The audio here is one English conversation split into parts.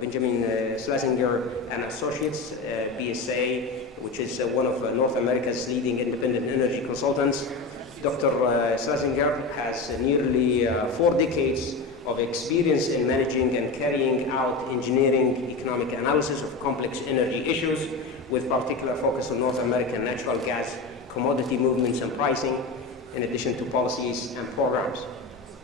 Benjamin Slasingher and Associates, BSA, which is one of North America's leading independent energy consultants. Dr. Slasingher has nearly 4 decades of experience in managing and carrying out engineering economic analysis of complex energy issues, with particular focus on North American natural gas commodity movements and pricing, in addition to policies and programs.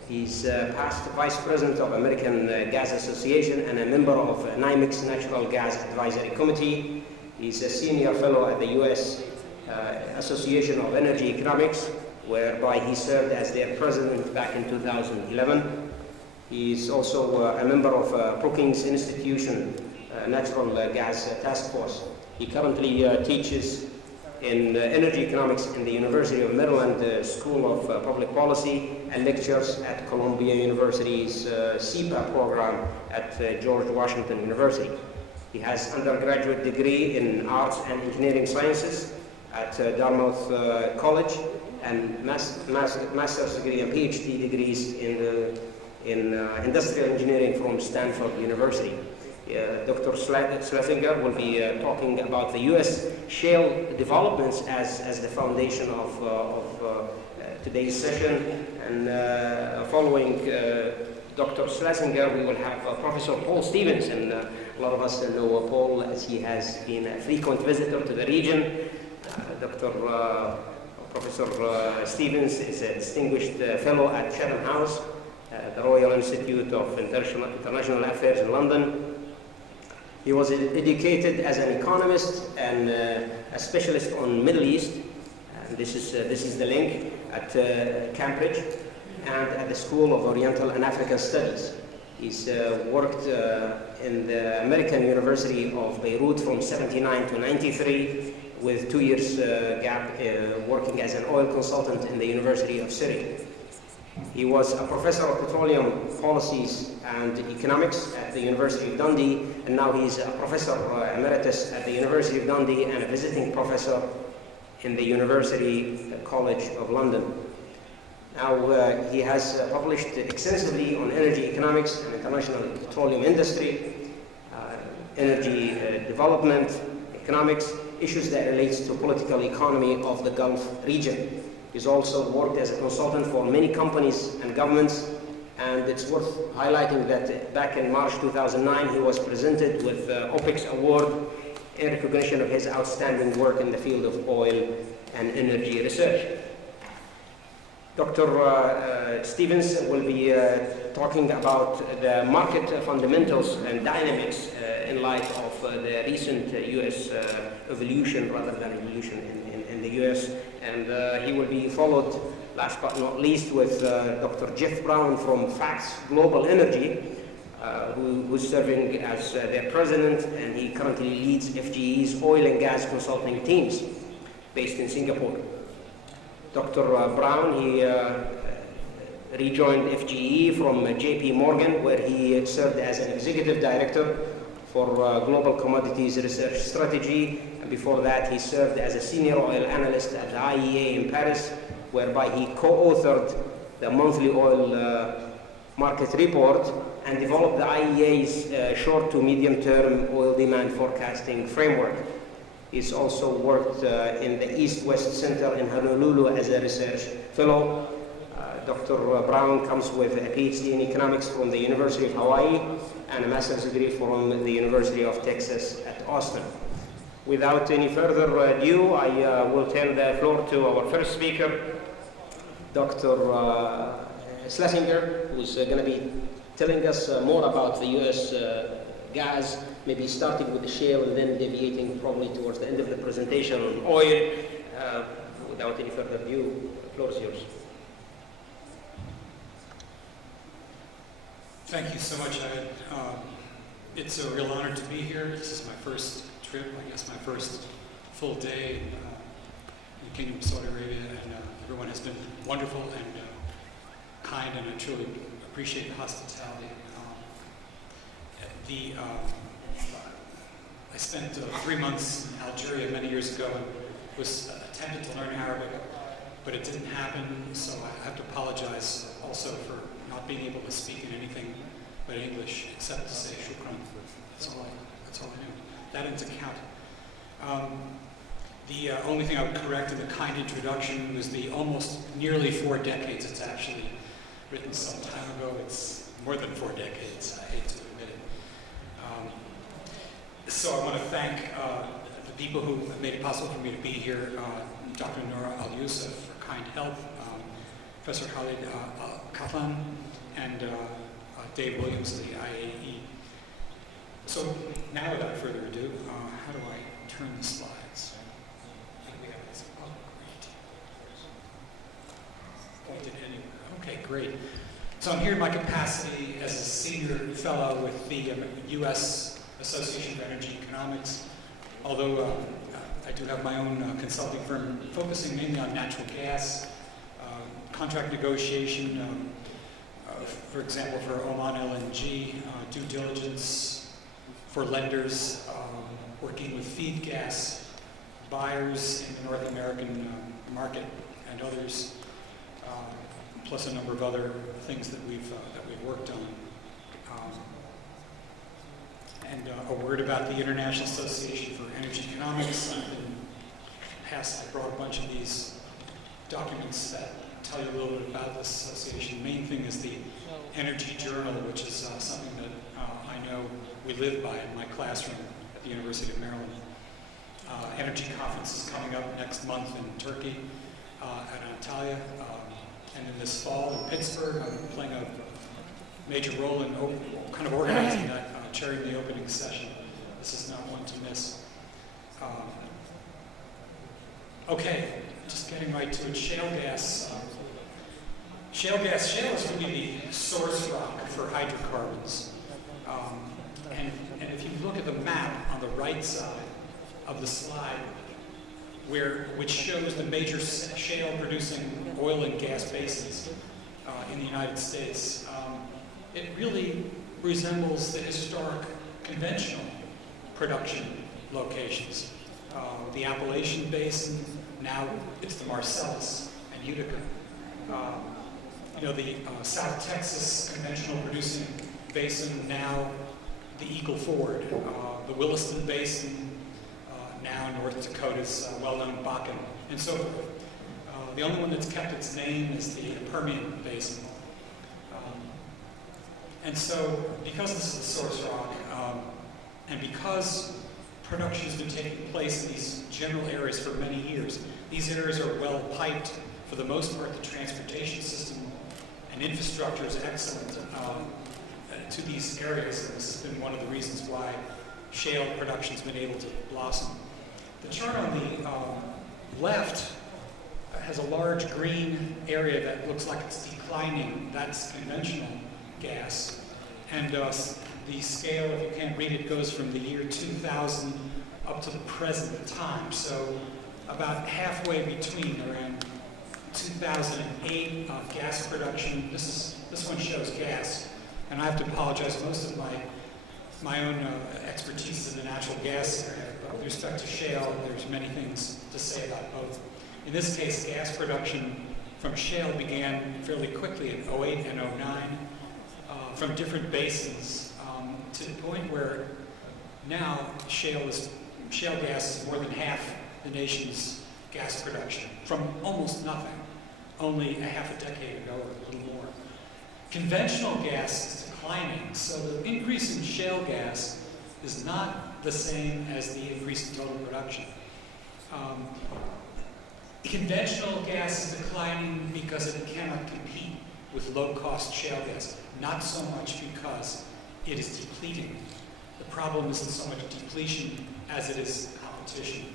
He's past Vice President of American Gas Association and a member of NYMEX Natural Gas Advisory Committee. He's a senior fellow at the U.S. Association of Energy Economics, whereby he served as their president back in 2011. He's also a member of Brookings Institution Natural Gas Task Force. He currently teaches in energy economics in the University of Maryland School of Public Policy and lectures at Columbia University's CEPA program at George Washington University. He has undergraduate degree in Arts and Engineering Sciences at Dartmouth College and master's degree and PhD degrees in Industrial Engineering from Stanford University. Dr. Slasingher will be talking about the U.S. shale developments as the foundation of today's session. And following Dr. Slasingher, we will have Professor Paul Stevens, and a lot of us know Paul as he has been a frequent visitor to the region. Professor Stevens is a distinguished fellow at Chatham House, the Royal Institute of International Affairs in London. He was educated as an economist and a specialist on Middle East. And this is the link at Cambridge and at the School of Oriental and African Studies. He's worked in the American University of Beirut from 79 to 93, with 2 years gap working as an oil consultant in the University of Syria. He was a professor of petroleum policies and economics at the University of Dundee, and now he's a professor emeritus at the University of Dundee and a visiting professor in the University College of London. Now he has published extensively on energy economics and international petroleum industry, energy development, economics, issues that relates to political economy of the Gulf region. He's also worked as a consultant for many companies and governments, and it's worth highlighting that back in March 2009 he was presented with the OPEX Award in recognition of his outstanding work in the field of oil and energy research. Dr. Stevens will be talking about the market fundamentals and dynamics in light of the recent US evolution rather than revolution in the US. And he will be followed, last but not least, with Dr. Jeff Brown from Facts Global Energy, who's serving as their president, and he currently leads FGE's oil and gas consulting teams based in Singapore. Dr. Brown, he rejoined FGE from JP Morgan, where he served as an executive director for global commodities research strategy. And before that, he served as a senior oil analyst at the IEA in Paris, whereby he co-authored the monthly oil market report and developed the IEA's short to medium term oil demand forecasting framework. He's also worked in the East-West Center in Honolulu as a research fellow. Dr. Brown comes with a PhD in economics from the University of Hawaii and a master's degree from the University of Texas at Austin. Without any further ado, I will turn the floor to our first speaker, Dr. Slasingher, who's going to be telling us more about the U.S. gas, maybe starting with the shale and then deviating probably towards the end of the presentation on oil. Without any further ado, the floor is yours. Thank you so much, Avid. It's a real honor to be here. This is my first trip, I guess my first full day in the Kingdom of Saudi Arabia, and everyone has been wonderful and kind, and I truly appreciate the hospitality. I spent 3 months in Algeria many years ago and was attempting to learn Arabic, but it didn't happen, so I have to apologize also for not being able to speak in anything but English, except to say shukran. That's all I knew. That ends account. The only thing I would correct in the kind introduction was the almost nearly 4 decades. It's actually written some time ago. It's more than 4 decades. I hate to admit it. So I want to thank the people who made it possible for me to be here, Dr. Nora Al-Yusuf for kind help, Professor Khalid Katlan, and Dave Williams of the IAE. So now, without further ado, how do I turn the slides? Oh, great. Pointed anywhere. Okay, great. So I'm here in my capacity as a senior fellow with the U.S. Association of Energy Economics, although I do have my own consulting firm focusing mainly on natural gas, contract negotiation, for example, for Oman LNG, due diligence for lenders, working with feed gas buyers in the North American market and others, plus a number of other things that we've worked on. And a word about the International Association for Energy Economics. I brought a bunch of these documents that tell you a little bit about this association. The main thing is the Energy Journal, which is something that I know we live by in my classroom at the University of Maryland. Energy conference is coming up next month in Turkey at Antalya. And then this fall in Pittsburgh, I'm playing a major role in kind of organizing that, chairing the opening session. This is not one to miss. Okay, just getting right to it. Shale gas. Shale is really the source rock for hydrocarbons. And if you look at the map on the right side of the slide, which shows the major shale producing oil and gas basins in the United States, it really resembles the historic conventional production locations. The Appalachian Basin, now it's the Marcellus and Utica. The South Texas conventional producing basin, now the Eagle Ford. The Williston Basin, now North Dakota's well-known Bakken, and so forth. The only one that's kept its name is the Permian Basin. And so, because this is the source rock, and because production has been taking place in these general areas for many years, these areas are well piped. For the most part, the transportation system and infrastructure is excellent to these areas, and this has been one of the reasons why shale production has been able to blossom. The chart on the left has a large green area that looks like it's declining. That's conventional gas. And the scale, if you can't read it, goes from the year 2000 up to the present time. So about halfway between, around 2008, gas production. This one shows gas. And I have to apologize, most of my own expertise is in the natural gas area. But with respect to shale, there's many things to say about both. In this case, gas production from shale began fairly quickly in 08 and 09 from different basins to the point where now shale gas is more than half the nation's gas production from almost nothing, only a half a decade ago or a little more. Conventional gas is declining, so the increase in shale gas is not the same as the increase in total production. Conventional gas is declining because it cannot compete with low-cost shale gas, not so much because it is depleting. The problem isn't so much depletion as it is competition.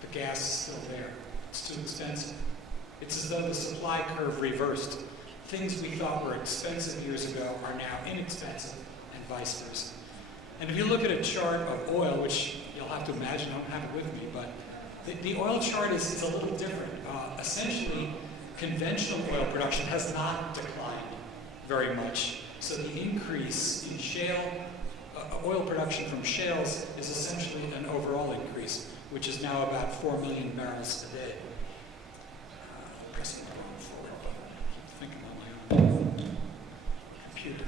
The gas is still there. It's too expensive. It's as though the supply curve reversed. Things we thought were expensive years ago are now inexpensive, and vice versa. And if you look at a chart of oil, which you'll have to imagine, I don't have it with me, but the oil chart is a little different. Essentially, conventional oil production has not declined very much. So the increase in shale, oil production from shales is essentially an overall increase, which is now about 4 million barrels a day. Pressing the wrong forward button. Thinking on my own computer.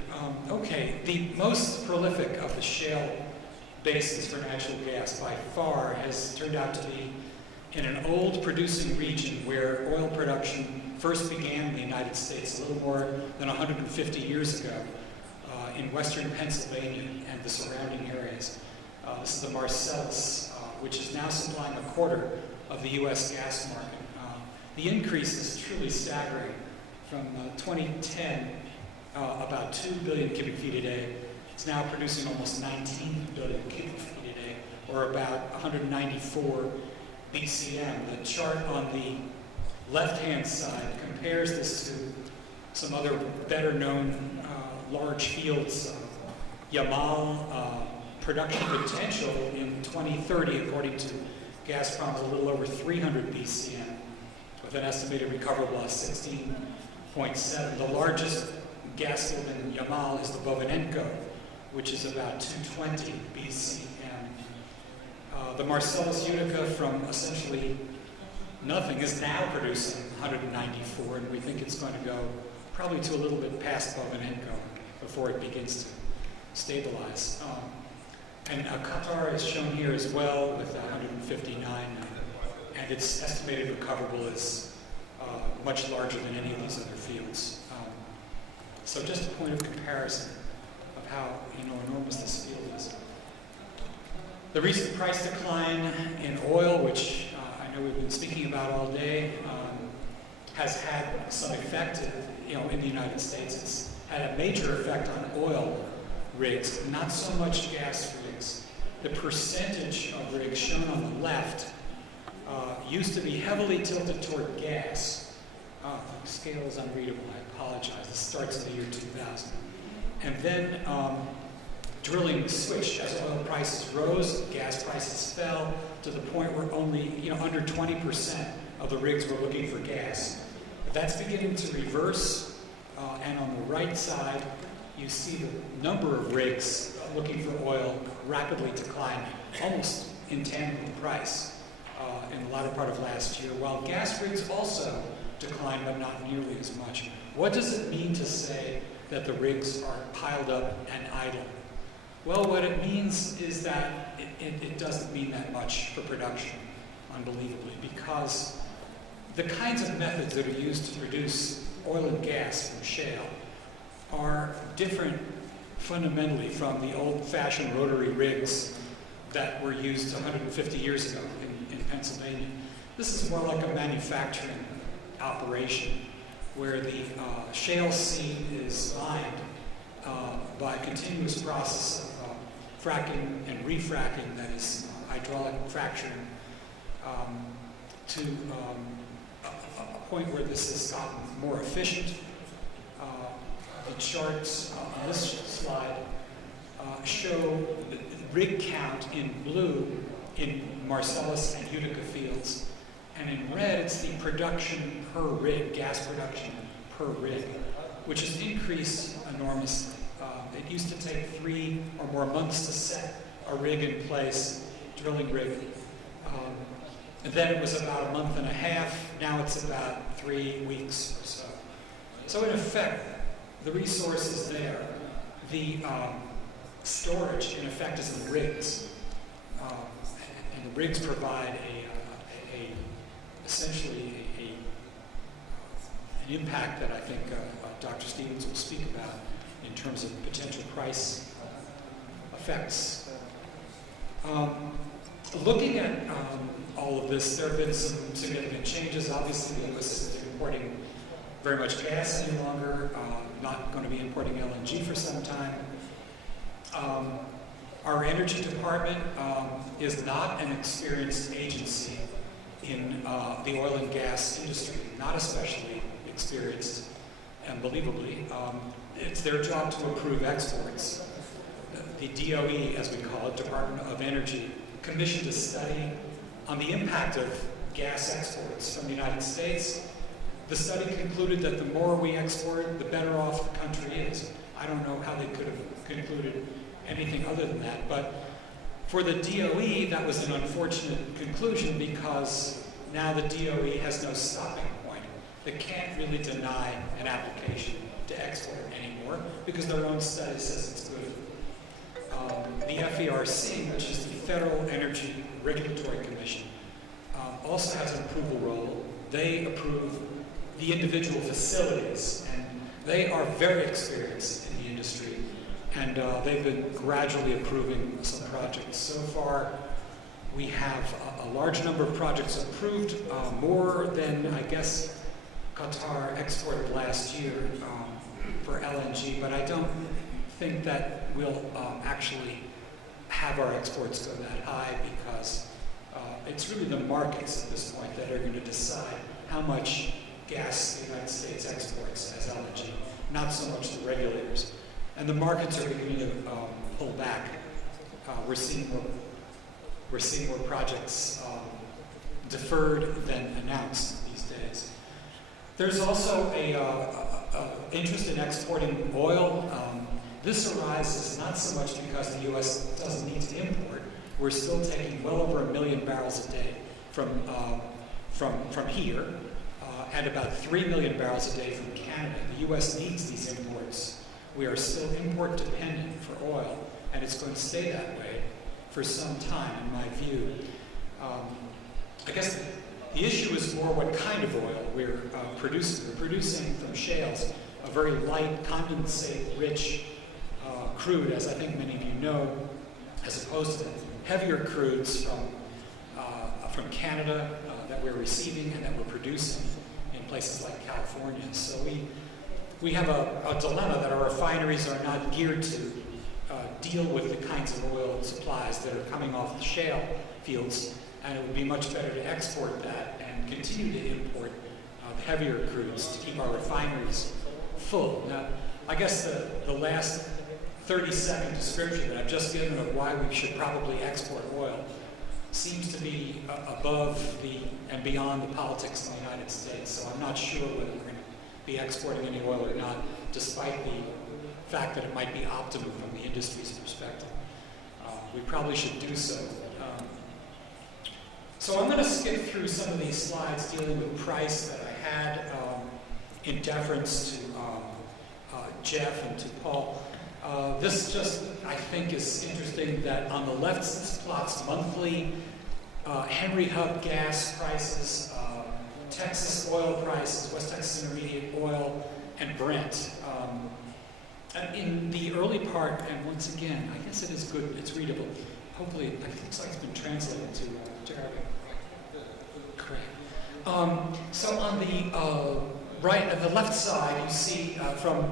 Okay, The most prolific of the shale basins for natural gas by far has turned out to be in an old producing region where oil production first began in the United States a little more than 150 years ago in western Pennsylvania and the surrounding areas. This is the Marcellus, which is now supplying a quarter of the U.S. gas market. The increase is truly staggering. From 2010, about 2 billion cubic feet a day, it's now producing almost 19 billion cubic feet a day, or about 194 BCM. The chart on the left-hand side compares this to some other better-known large fields. Yamal production potential in 2030, according to Gazprom, is a little over 300 BCM, with an estimated recoverable of 16.7. The largest gas field in Yamal is the Bovinenko, which is about 220 BCM. The Marcellus Utica, from essentially nothing, is now producing 194, and we think it's going to go probably to a little bit past Bovinenko before it begins to stabilize. And Qatar is shown here as well with 159, and its estimated recoverable is much larger than any of these other fields. So just a point of comparison of how enormous this field is. The recent price decline in oil, which I know we've been speaking about all day, has had some effect in the United States. It's had a major effect on oil rigs, not so much gas rigs. The percentage of rigs shown on the left used to be heavily tilted toward gas. The scale is unreadable, I apologize. This starts in the year 2000. And then drilling switched as oil prices rose, gas prices fell to the point where only under 20% of the rigs were looking for gas. But that's beginning to reverse, and on the right side, you see the number of rigs looking for oil rapidly declining, almost in tandem with price in the latter part of last year, while gas rigs also declined, but not nearly as much. What does it mean to say that the rigs are piled up and idle? Well, what it means is that it doesn't mean that much for production, unbelievably, because the kinds of methods that are used to produce oil and gas from shale are different fundamentally from the old-fashioned rotary rigs that were used 150 years ago in Pennsylvania. This is more like a manufacturing operation where the shale seam is lined by a continuous process of fracking and refracking, that is hydraulic fracturing, to a point where this has gotten more efficient. The charts on this slide show the rig count in blue in Marcellus and Utica fields, and in red it's the production per rig, gas production per rig, which has increased enormously. It used to take 3 or more months to set a rig in place, drilling rig. And then it was about a month and a half. Now it's about 3 weeks or so. So in effect, the resource is there. The storage, in effect, is in the rigs. And the rigs provide essentially an impact that I think Dr. Stephens will speak about in terms of potential price effects. Looking at all of this, there have been some significant changes. Obviously, the U.S. isn't importing very much gas any longer, not going to be importing LNG for some time. Our energy department is not an experienced agency in the oil and gas industry, not especially experienced, unbelievably. It's their job to approve exports. The DOE, as we call it, Department of Energy, commissioned a study on the impact of gas exports from the United States. The study concluded that the more we export, the better off the country is. I don't know how they could have concluded anything other than that, but for the DOE, that was an unfortunate conclusion because now the DOE has no stopping point. that can't really deny an application to export anymore because their own study says it's good. The FERC, which is the Federal Energy Regulatory Commission, also has an approval role. They approve the individual facilities, and they are very experienced in the industry, and they've been gradually approving some projects. So far, we have a large number of projects approved, more than, I guess, Qatar exported last year for LNG, but I don't think that we'll actually have our exports go that high because it's really the markets at this point that are going to decide how much gas the United States exports as LNG, not so much the regulators. And the markets are beginning to pull back. We're seeing more projects deferred than announced these days. There's also a interest in exporting oil. This arises not so much because the U.S. doesn't need to import. We're still taking well over 1 million barrels a day from here, and about 3 million barrels a day from Canada. The U.S. needs these imports. We are still import dependent for oil, and it's going to stay that way for some time, in my view. I guess the issue is more what kind of oil we're producing. We're producing from shales a very light, condensate-rich crude, as I think many of you know, as opposed to heavier crudes from Canada that we're receiving and that we're producing in places like California. So we have a dilemma that our refineries are not geared to deal with the kinds of oil supplies that are coming off the shale fields, and it would be much better to export that and continue to import the heavier crudes to keep our refineries full. Now, I guess the last 30-second description that I've just given of why we should probably export oil seems to be above and beyond the politics in the United States. So I'm not sure whether we're going to be exporting any oil or not, despite the fact that it might be optimum from the industry's perspective. We probably should do so. So I'm going to skip through some of these slides dealing with price that I had in deference to Jeff and to Paul. This just, I think, is interesting that on the left, this plots monthly Henry Hub gas prices, Texas oil prices, West Texas Intermediate oil, and Brent. And in the early part, and once again, I guess it is good, it's readable. Hopefully, it looks like it's been translated to Arabic. Correct. So on the right, at the left side, you see from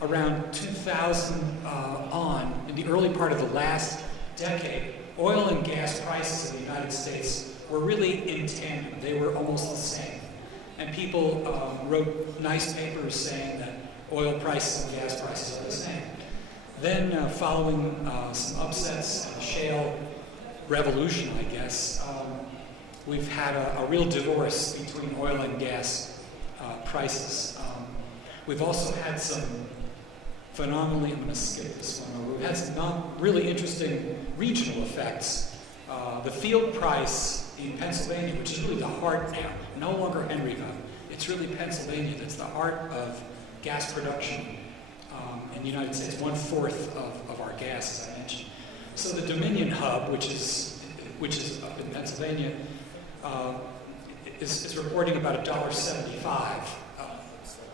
around 2000 on, in the early part of the last decade, oil and gas prices in the United States were really in tandem. They were almost the same. And people wrote nice papers saying that oil prices and gas prices are the same. Then following some upsets and a shale revolution, I guess, we've had a real divorce between oil and gas prices. We've also had some phenomenally, I'm going to skip this one over, we've had some not really interesting regional effects. The field price in Pennsylvania, which is really the heart now, no longer Henry Hub, it's really Pennsylvania that's the heart of gas production in the United States, 1/4 of our gas, as I mentioned. So the Dominion Hub, which is up in Pennsylvania, is reporting about $1.75.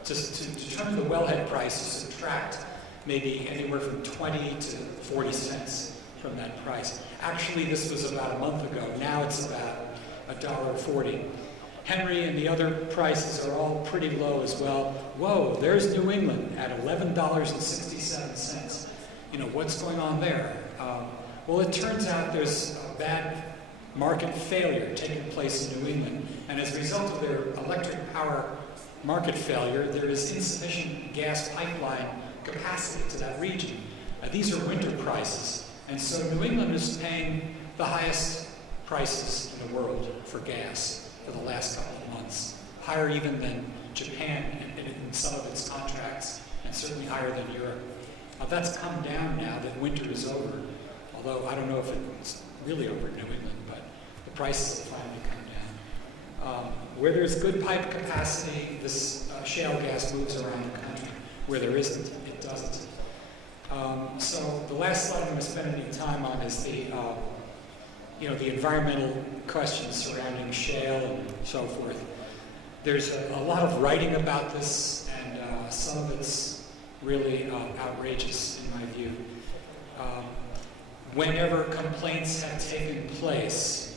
To determine the wellhead price, to subtract maybe anywhere from 20 to 40 cents from that price. Actually, this was about a month ago. Now it's about $1.40. Henry and the other prices are all pretty low as well. Whoa, there's New England at $11.67. You know, what's going on there? Well, it turns out there's a bad market failure taking place in New England. And as a result of their electric power market failure, there is insufficient gas pipeline capacity to that region. These are winter prices. And so New England is paying the highest prices in the world for gas for the last couple of months, higher even than Japan in some of its contracts, and certainly higher than Europe. That's come down now that winter is over, although I don't know if it's really over in New England, but the prices have finally come Where there's good pipe capacity, this shale gas moves around the country. Where there isn't, it doesn't. So the last slide I'm going to spend any time on is the environmental questions surrounding shale and so forth. There's a lot of writing about this, and some of it's really outrageous in my view. Whenever complaints have taken place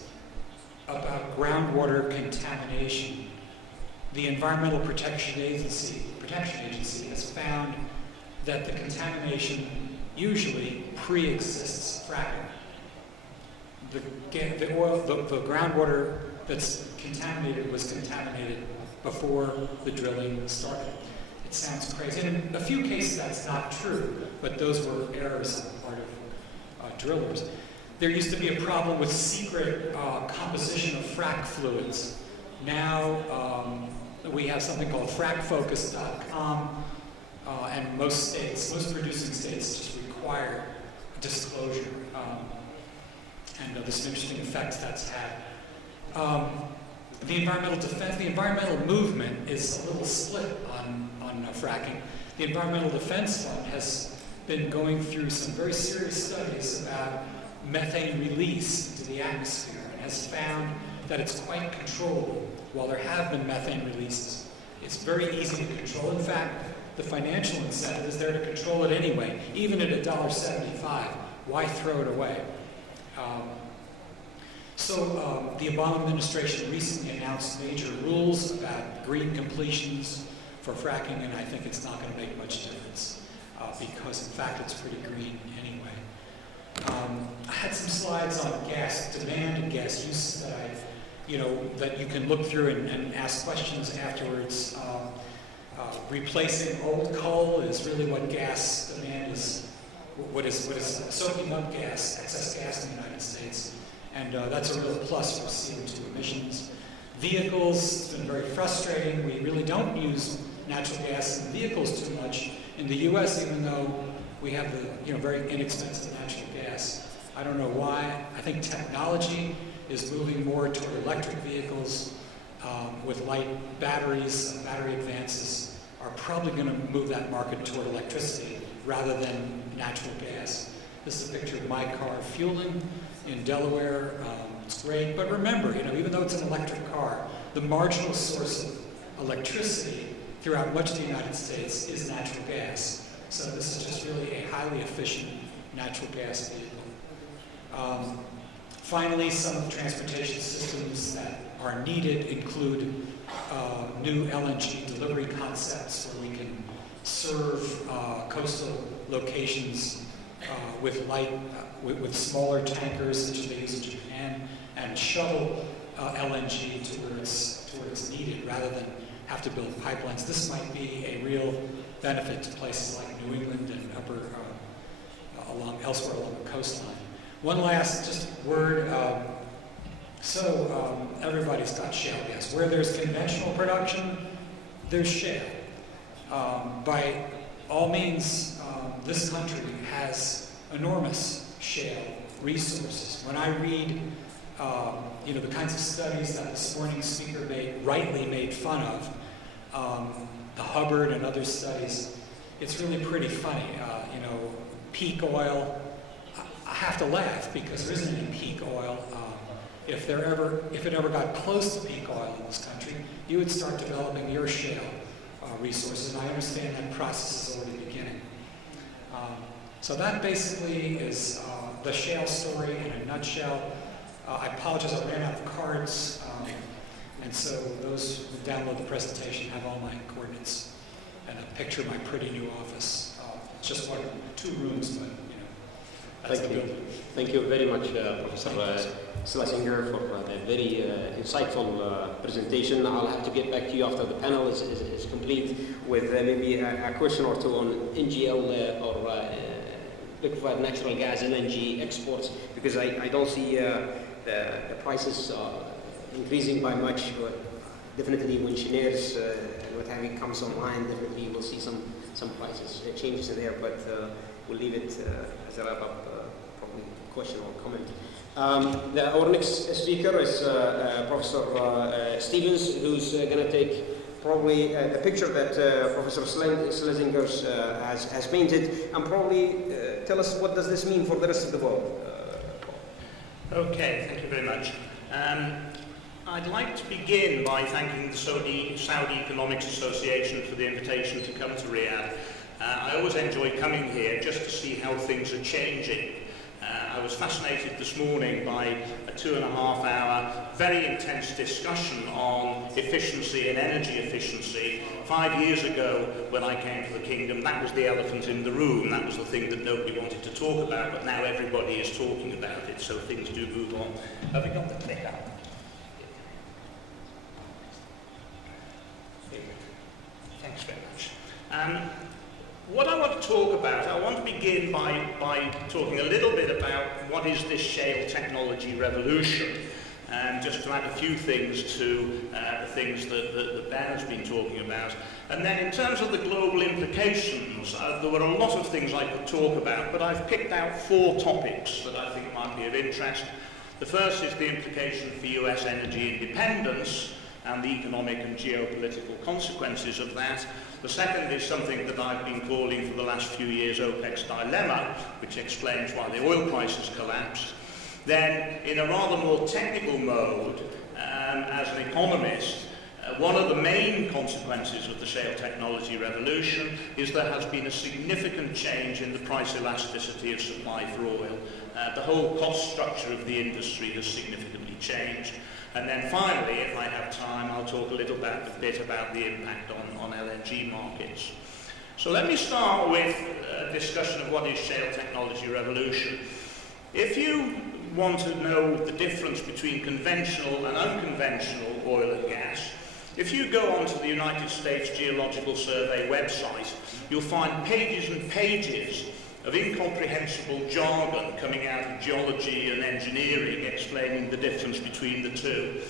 about groundwater contamination, the Environmental Protection Agency has found that the contamination usually pre-exists fracking. The groundwater that's contaminated was contaminated before the drilling started. It sounds crazy. In a few cases that's not true, but those were errors on the part of drillers. There used to be a problem with secret composition of frac fluids. Now we have something called fracfocus.com, and most producing states just require disclosure. And there's some interesting effects that's had. The environmental movement is a little split on fracking. The Environmental Defense Fund has been going through some very serious studies about methane release into the atmosphere and has found that it's quite controllable. While there have been methane releases, it's very easy to control. In fact, the financial incentive is there to control it anyway, even at $1.75. Why throw it away? The Obama administration recently announced major rules about green completions for fracking, and I think it's not going to make much difference because, in fact, it's pretty green anyway. I had some slides on gas demand and gas use that you can look through and ask questions afterwards. Replacing old coal is really what gas demand is. What is soaking up gas, excess gas in the United States. And that's a real plus for CO2 emissions. Vehicles, it's been very frustrating. We really don't use natural gas in vehicles too much in the US, even though we have the very inexpensive natural gas. I don't know why. I think technology is moving more toward electric vehicles with light batteries. Battery advances are probably going to move that market toward electricity rather than natural gas. This is a picture of my car fueling in Delaware. It's great, but remember, even though it's an electric car, the marginal source of electricity throughout much of the United States is natural gas. So this is just really a highly efficient natural gas vehicle. Finally, some of the transportation systems that are needed include new LNG delivery concepts where we can serve coastal locations with smaller tankers, such as they use in Japan, and shuttle LNG to where it's needed, rather than have to build pipelines. This might be a real benefit to places like New England and elsewhere along the coastline. One last just word. Everybody's got shale gas. Where there's conventional production, there's shale. By all means, this country has enormous shale resources. When I read, the kinds of studies that this morning's speaker rightly made fun of, the Hubbard and other studies, it's really pretty funny. Peak oil. I have to laugh because there isn't any peak oil. If it ever got close to peak oil in this country, you would start developing your shale resources, and I understand that process is already beginning. So that basically is the shale story in a nutshell. I apologize, I ran out of cards, and so those who download the presentation have all my coordinates and a picture of my pretty new office. It's just two rooms, but that's the building. Thank you very much, Professor Slasingher, for a very insightful presentation. I'll have to get back to you after the panel is complete with maybe a question or two on NGL or liquefied natural gas, LNG exports, because I don't see the prices increasing by much. Definitely when Cheniers and what have you comes online, definitely we'll see some prices changes in there, but we'll leave it as a wrap-up, probably question or comment. Our next speaker is Professor Stevens, who's going to take probably the picture that Professor Slasingers has painted, and probably tell us what does this mean for the rest of the world. Okay, thank you very much. I'd like to begin by thanking the Saudi Economics Association for the invitation to come to Riyadh. I always enjoy coming here just to see how things are changing. I was fascinated this morning by a 2.5-hour, very intense discussion on efficiency and energy efficiency. 5 years ago, when I came to the kingdom, that was the elephant in the room. That was the thing that nobody wanted to talk about, but now everybody is talking about it, so things do move on. Have we got the clicker? Thanks very much. What I want to talk about, I want to begin by talking a little bit about what is this shale technology revolution, and just to add a few things to the things that Ben has been talking about. And then in terms of the global implications, there were a lot of things I could talk about, but I've picked out 4 topics that I think might be of interest. The first is the implication for US energy independence and the economic and geopolitical consequences of that. The second is something that I've been calling for the last few years OPEC's dilemma, which explains why the oil prices collapsed. Then, in a rather more technical mode, as an economist, one of the main consequences of the shale technology revolution is there has been a significant change in the price elasticity of supply for oil. The whole cost structure of the industry has significantly changed. And then finally, if I have time, I'll talk a little bit about the impact on LNG markets. So let me start with a discussion of what is shale technology revolution. If you want to know the difference between conventional and unconventional oil and gas, if you go onto the United States Geological Survey website, you'll find pages and pages of incomprehensible jargon coming out of geology and engineering explaining the difference between the two.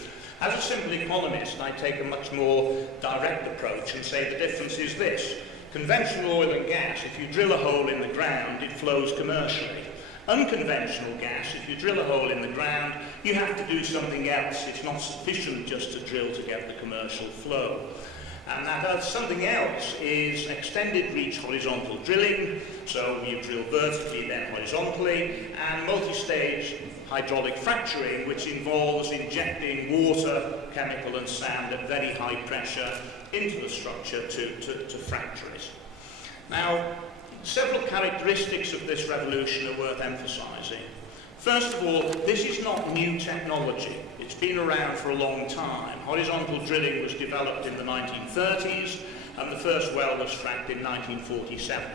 As a simple economist, I take a much more direct approach and say the difference is this. Conventional oil and gas, if you drill a hole in the ground, it flows commercially. Unconventional gas, if you drill a hole in the ground, you have to do something else. It's not sufficient just to drill to get the commercial flow. And that something else is extended reach horizontal drilling, so you drill vertically then horizontally, and multi-stage hydraulic fracturing, which involves injecting water, chemical and sand at very high pressure into the structure to fracture it. Now, several characteristics of this revolution are worth emphasizing. First of all, this is not new technology. It's been around for a long time. Horizontal drilling was developed in the 1930s, and the first well was fracked in 1947.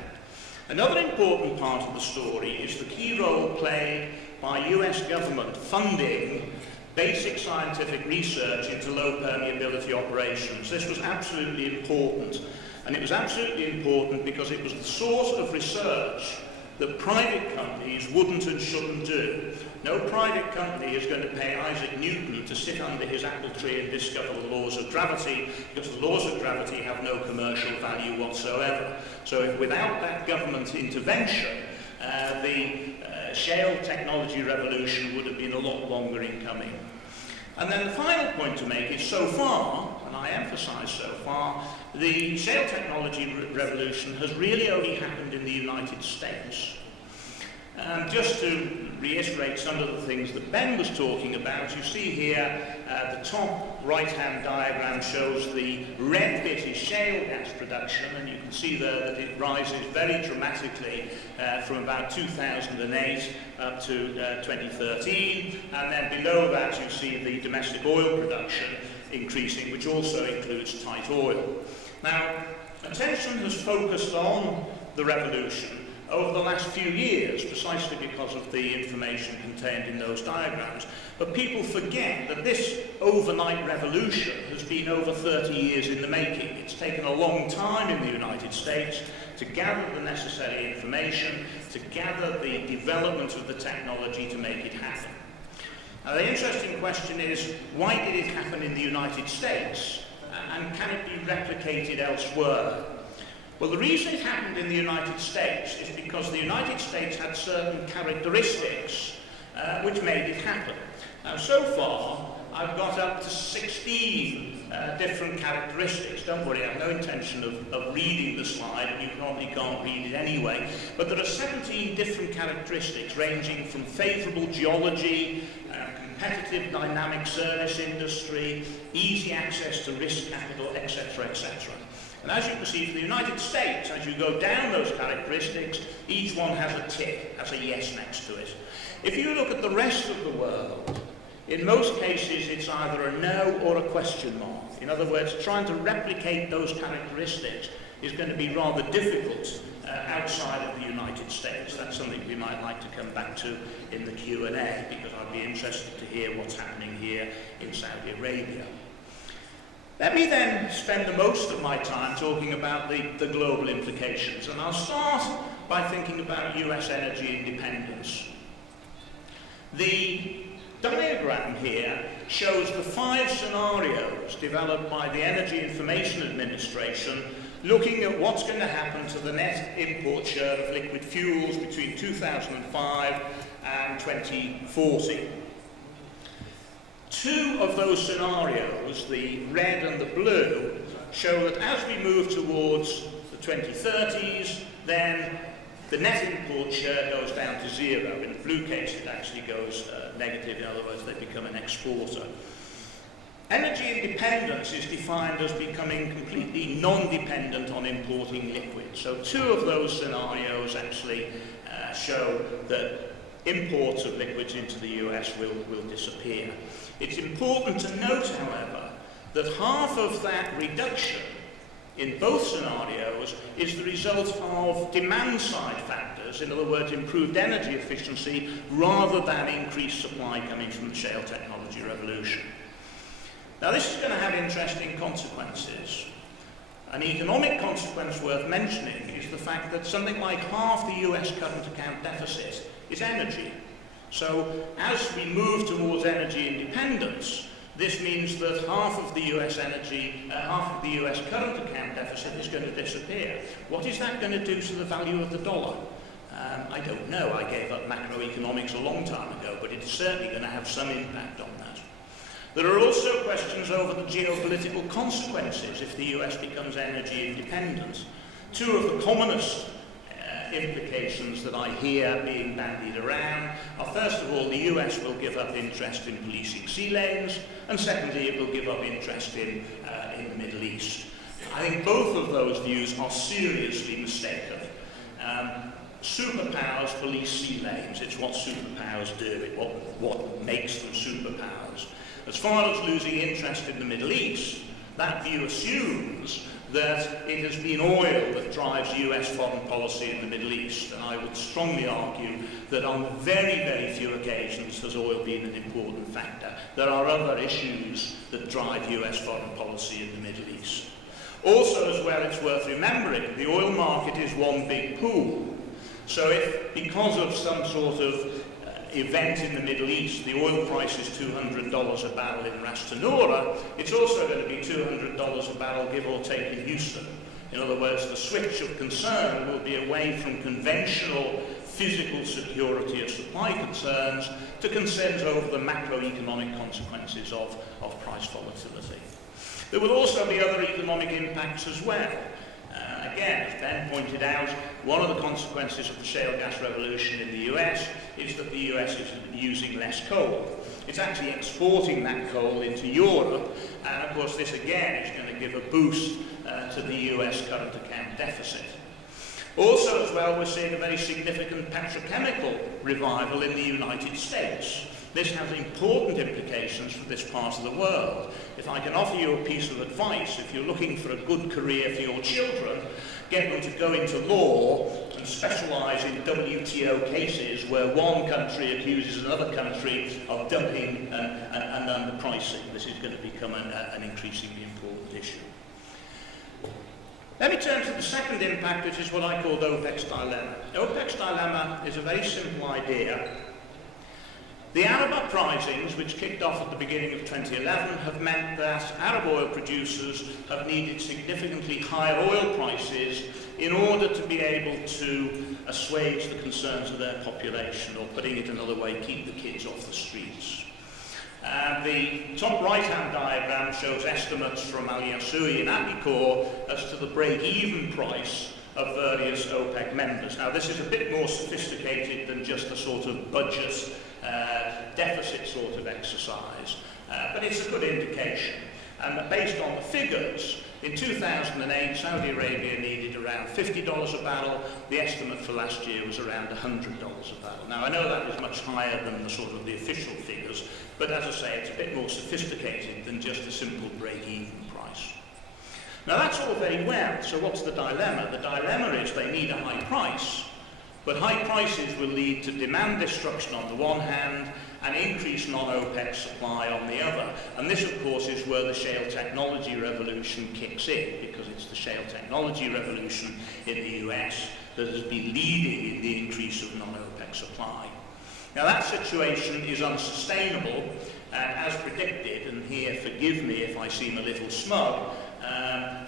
Another important part of the story is the key role played by US government funding basic scientific research into low permeability operations. This was absolutely important, and it was absolutely important because it was the source of research that private companies wouldn't and shouldn't do. No private company is going to pay Isaac Newton to sit under his apple tree and discover the laws of gravity, because the laws of gravity have no commercial value whatsoever. So if without that government intervention, the shale technology revolution would have been a lot longer in coming. And then the final point to make is, so far, and I emphasize so far, the shale technology revolution has really only happened in the United States. Just to reiterate some of the things that Ben was talking about, you see here the top right-hand diagram shows the red bit is shale gas production, and you can see there that it rises very dramatically from about 2008 up to 2013, and then below that you see the domestic oil production increasing, which also includes tight oil. Now, attention has focused on the revolution over the last few years, precisely because of the information contained in those diagrams. But people forget that this overnight revolution has been over 30 years in the making. It's taken a long time in the United States to gather the necessary information, to gather the development of the technology to make it happen. Now, the interesting question is, why did it happen in the United States? And can it be replicated elsewhere? Well, the reason it happened in the United States is because the United States had certain characteristics which made it happen. Now, so far, I've got up to 16 different characteristics. Don't worry, I have no intention of reading the slide, and you probably can't read it anyway. But there are 17 different characteristics ranging from favourable geology, competitive dynamic service industry, easy access to risk capital, etc., etc. And as you can see, for the United States, as you go down those characteristics, each one has a tick, has a yes next to it. If you look at the rest of the world, in most cases it's either a no or a question mark. In other words, trying to replicate those characteristics is going to be rather difficult outside of the United States. That's something we might like to come back to in the Q&A, because I'd be interested to hear what's happening here in Saudi Arabia. Let me then spend the most of my time talking about the global implications, and I'll start by thinking about US energy independence. The diagram here shows the 5 scenarios developed by the Energy Information Administration looking at what's going to happen to the net import share of liquid fuels between 2005 and 2040. 2 of those scenarios, the red and the blue, show that as we move towards the 2030s, then the net import share goes down to 0. In the blue case, it actually goes negative. In other words, they become an exporter. Energy independence is defined as becoming completely non-dependent on importing liquids. So 2 of those scenarios actually show that imports of liquids into the US will disappear. It's important to note, however, that half of that reduction in both scenarios is the result of demand-side factors, in other words, improved energy efficiency, rather than increased supply coming from the shale technology revolution. Now, this is going to have interesting consequences. An economic consequence worth mentioning is the fact that something like half the US current account deficit is energy. So, as we move towards energy independence, this means that half of the US current account deficit is going to disappear. What is that going to do to the value of the dollar? I don't know. I gave up macroeconomics a long time ago, but it's certainly going to have some impact on that. There are also questions over the geopolitical consequences if the US becomes energy independent. 2 of the commonest implications that I hear being bandied around are, first of all, the US will give up interest in policing sea lanes, and secondly, it will give up interest in the Middle East. I think both of those views are seriously mistaken. Superpowers police sea lanes. It's what superpowers do. It's what makes them superpowers. As far as losing interest in the Middle East, that view assumes that it has been oil that drives US foreign policy in the Middle East, and I would strongly argue that on very, very few occasions has oil been an important factor. There are other issues that drive US foreign policy in the Middle East. Also, as well, it's worth remembering, the oil market is one big pool. So if, because of some sort of event in the Middle East, the oil price is $200 a barrel in Ras Tanura, it's also going to be $200 a barrel, give or take, in Houston. In other words, the switch of concern will be away from conventional physical security of supply concerns to concerns over the macroeconomic consequences of price volatility. There will also be other economic impacts as well. Again, as Ben pointed out, one of the consequences of the shale gas revolution in the US is that the US is using less coal. It's actually exporting that coal into Europe, and of course this again is going to give a boost to the US current account deficit. Also, as well, we're seeing a very significant petrochemical revival in the United States. This has important implications for this part of the world. If I can offer you a piece of advice, if you're looking for a good career for your children, get them to go into law and specialise in WTO cases where one country accuses another country of dumping and underpricing. This is going to become an increasingly important issue. Let me turn to the second impact, which is what I called OPEC's dilemma. OPEC's dilemma is a very simple idea. The Arab uprisings, which kicked off at the beginning of 2011, have meant that Arab oil producers have needed significantly higher oil prices in order to be able to assuage the concerns of their population, or putting it another way, keep the kids off the streets. The top right-hand diagram shows estimates from Al-Yasui and Apicor as to the break-even price of various OPEC members. Now, this is a bit more sophisticated than just a sort of budget deficit sort of exercise, but it's a good indication. And based on the figures, in 2008, Saudi Arabia needed around $50 a barrel. The estimate for last year was around $100 a barrel. Now, I know that is much higher than the sort of the official figures, but as I say, it's a bit more sophisticated than just a simple break-even price. Now, that's all very well. So what's the dilemma? The dilemma is they need a high price, but high prices will lead to demand destruction on the one hand and increase non-OPEC supply on the other. And this, of course, is where the shale technology revolution kicks in, because it's the shale technology revolution in the US that has been leading in the increase of non-OPEC supply. Now, that situation is unsustainable, as predicted, and here, forgive me if I seem a little smug,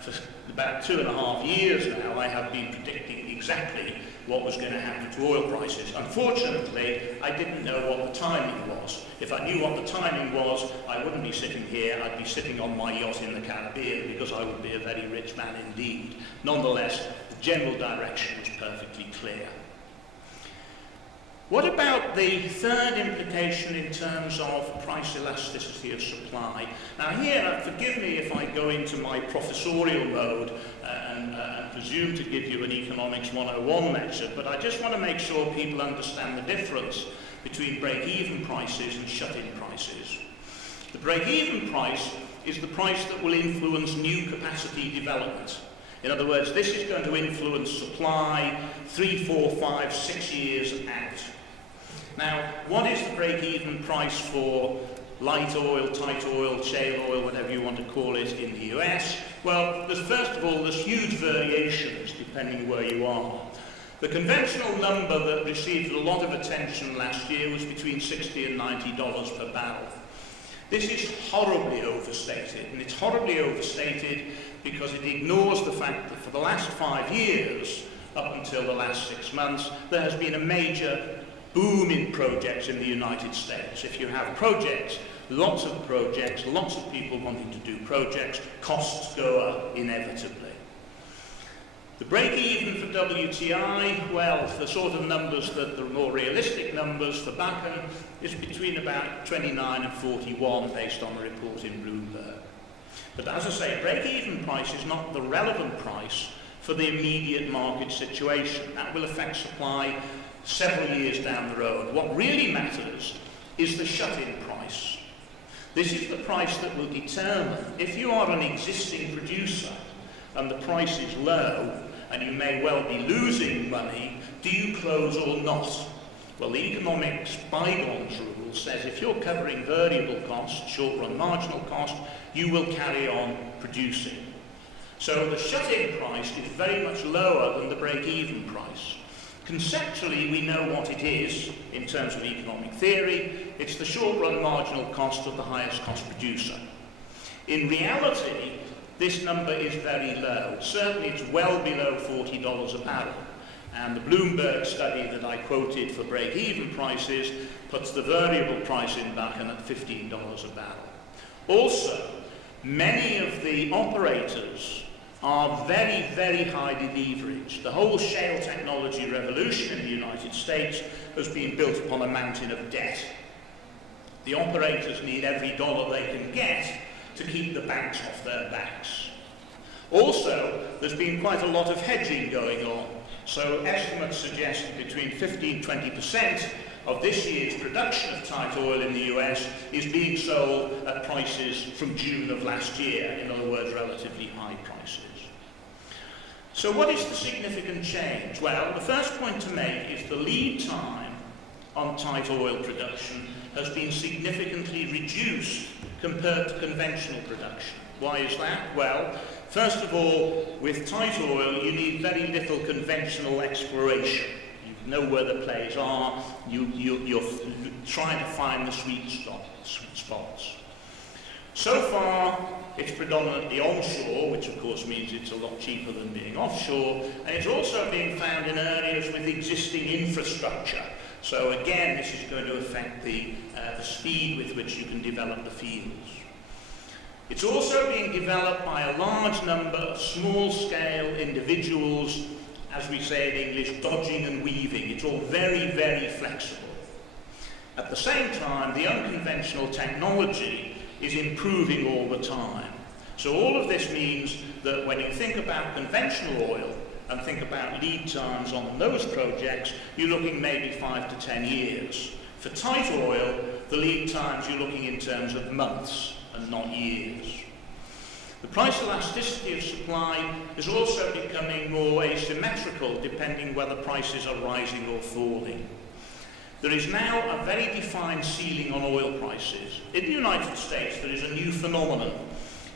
for about 2.5 years now, I have been predicting exactly what was going to happen to oil prices. Unfortunately, I didn't know what the timing was. If I knew what the timing was, I wouldn't be sitting here, I'd be sitting on my yacht in the Caribbean, because I would be a very rich man indeed. Nonetheless, the general direction was perfectly clear. What about the third implication in terms of price elasticity of supply? Now here, forgive me if I go into my professorial mode and presume to give you an Economics 101 lecture, but I just want to make sure people understand the difference between break-even prices and shut-in prices. The break-even price is the price that will influence new capacity development. In other words, this is going to influence supply 3, 4, 5, 6 years out. Now, what is the break-even price for light oil, tight oil, shale oil, whatever you want to call it, in the US? Well, first of all, there's huge variations depending where you are. The conventional number that received a lot of attention last year was between $60 and $90 per barrel. This is horribly overstated, and it's horribly overstated because it ignores the fact that for the last 5 years, up until the last 6 months, there has been a major boom in projects in the United States. If you have projects, lots of people wanting to do projects, costs go up inevitably. The break-even for WTI, well, the sort of numbers that the more realistic numbers for Bakken is between about 29 and 41 based on a report in Bloomberg. But as I say, break-even price is not the relevant price for the immediate market situation. That will affect supply several years down the road. What really matters is the shut-in price. This is the price that will determine if you are an existing producer and the price is low and you may well be losing money, do you close or not? Well, the economics bygones rule says if you're covering variable costs, short-run marginal cost, you will carry on producing. So the shut-in price is very much lower than the break-even price. Conceptually, we know what it is in terms of economic theory. It's the short-run marginal cost of the highest cost producer. In reality, this number is very low. Certainly, it's well below $40 a barrel. And the Bloomberg study that I quoted for break-even prices puts the variable price in Bakken at $15 a barrel. Also, many of the operators are very, very highly leveraged. The whole shale technology revolution in the United States has been built upon a mountain of debt. The operators need every dollar they can get to keep the banks off their backs. Also, there's been quite a lot of hedging going on. So estimates suggest between 15 and 20% of this year's production of tight oil in the US is being sold at prices from June of last year, in other words, relatively high prices. So what is the significant change? Well, the first point to make is the lead time on tight oil production has been significantly reduced compared to conventional production. Why is that? Well, first of all, with tight oil, you need very little conventional exploration. You know where the plays are, you're trying to find the sweet spots. So far, it's predominantly onshore, which of course means it's a lot cheaper than being offshore, and it's also being found in areas with existing infrastructure. So again, this is going to affect the speed with which you can develop the fields. It's also being developed by a large number of small-scale individuals, as we say in English, dodging and weaving. It's all very, very flexible. At the same time, the unconventional technology is improving all the time. So all of this means that when you think about conventional oil and think about lead times on those projects, you're looking maybe 5 to 10 years. For tight oil, the lead times you're looking in terms of months and not years. The price elasticity of supply is also becoming more asymmetrical depending whether prices are rising or falling. There is now a very defined ceiling on oil prices. In the United States, there is a new phenomenon.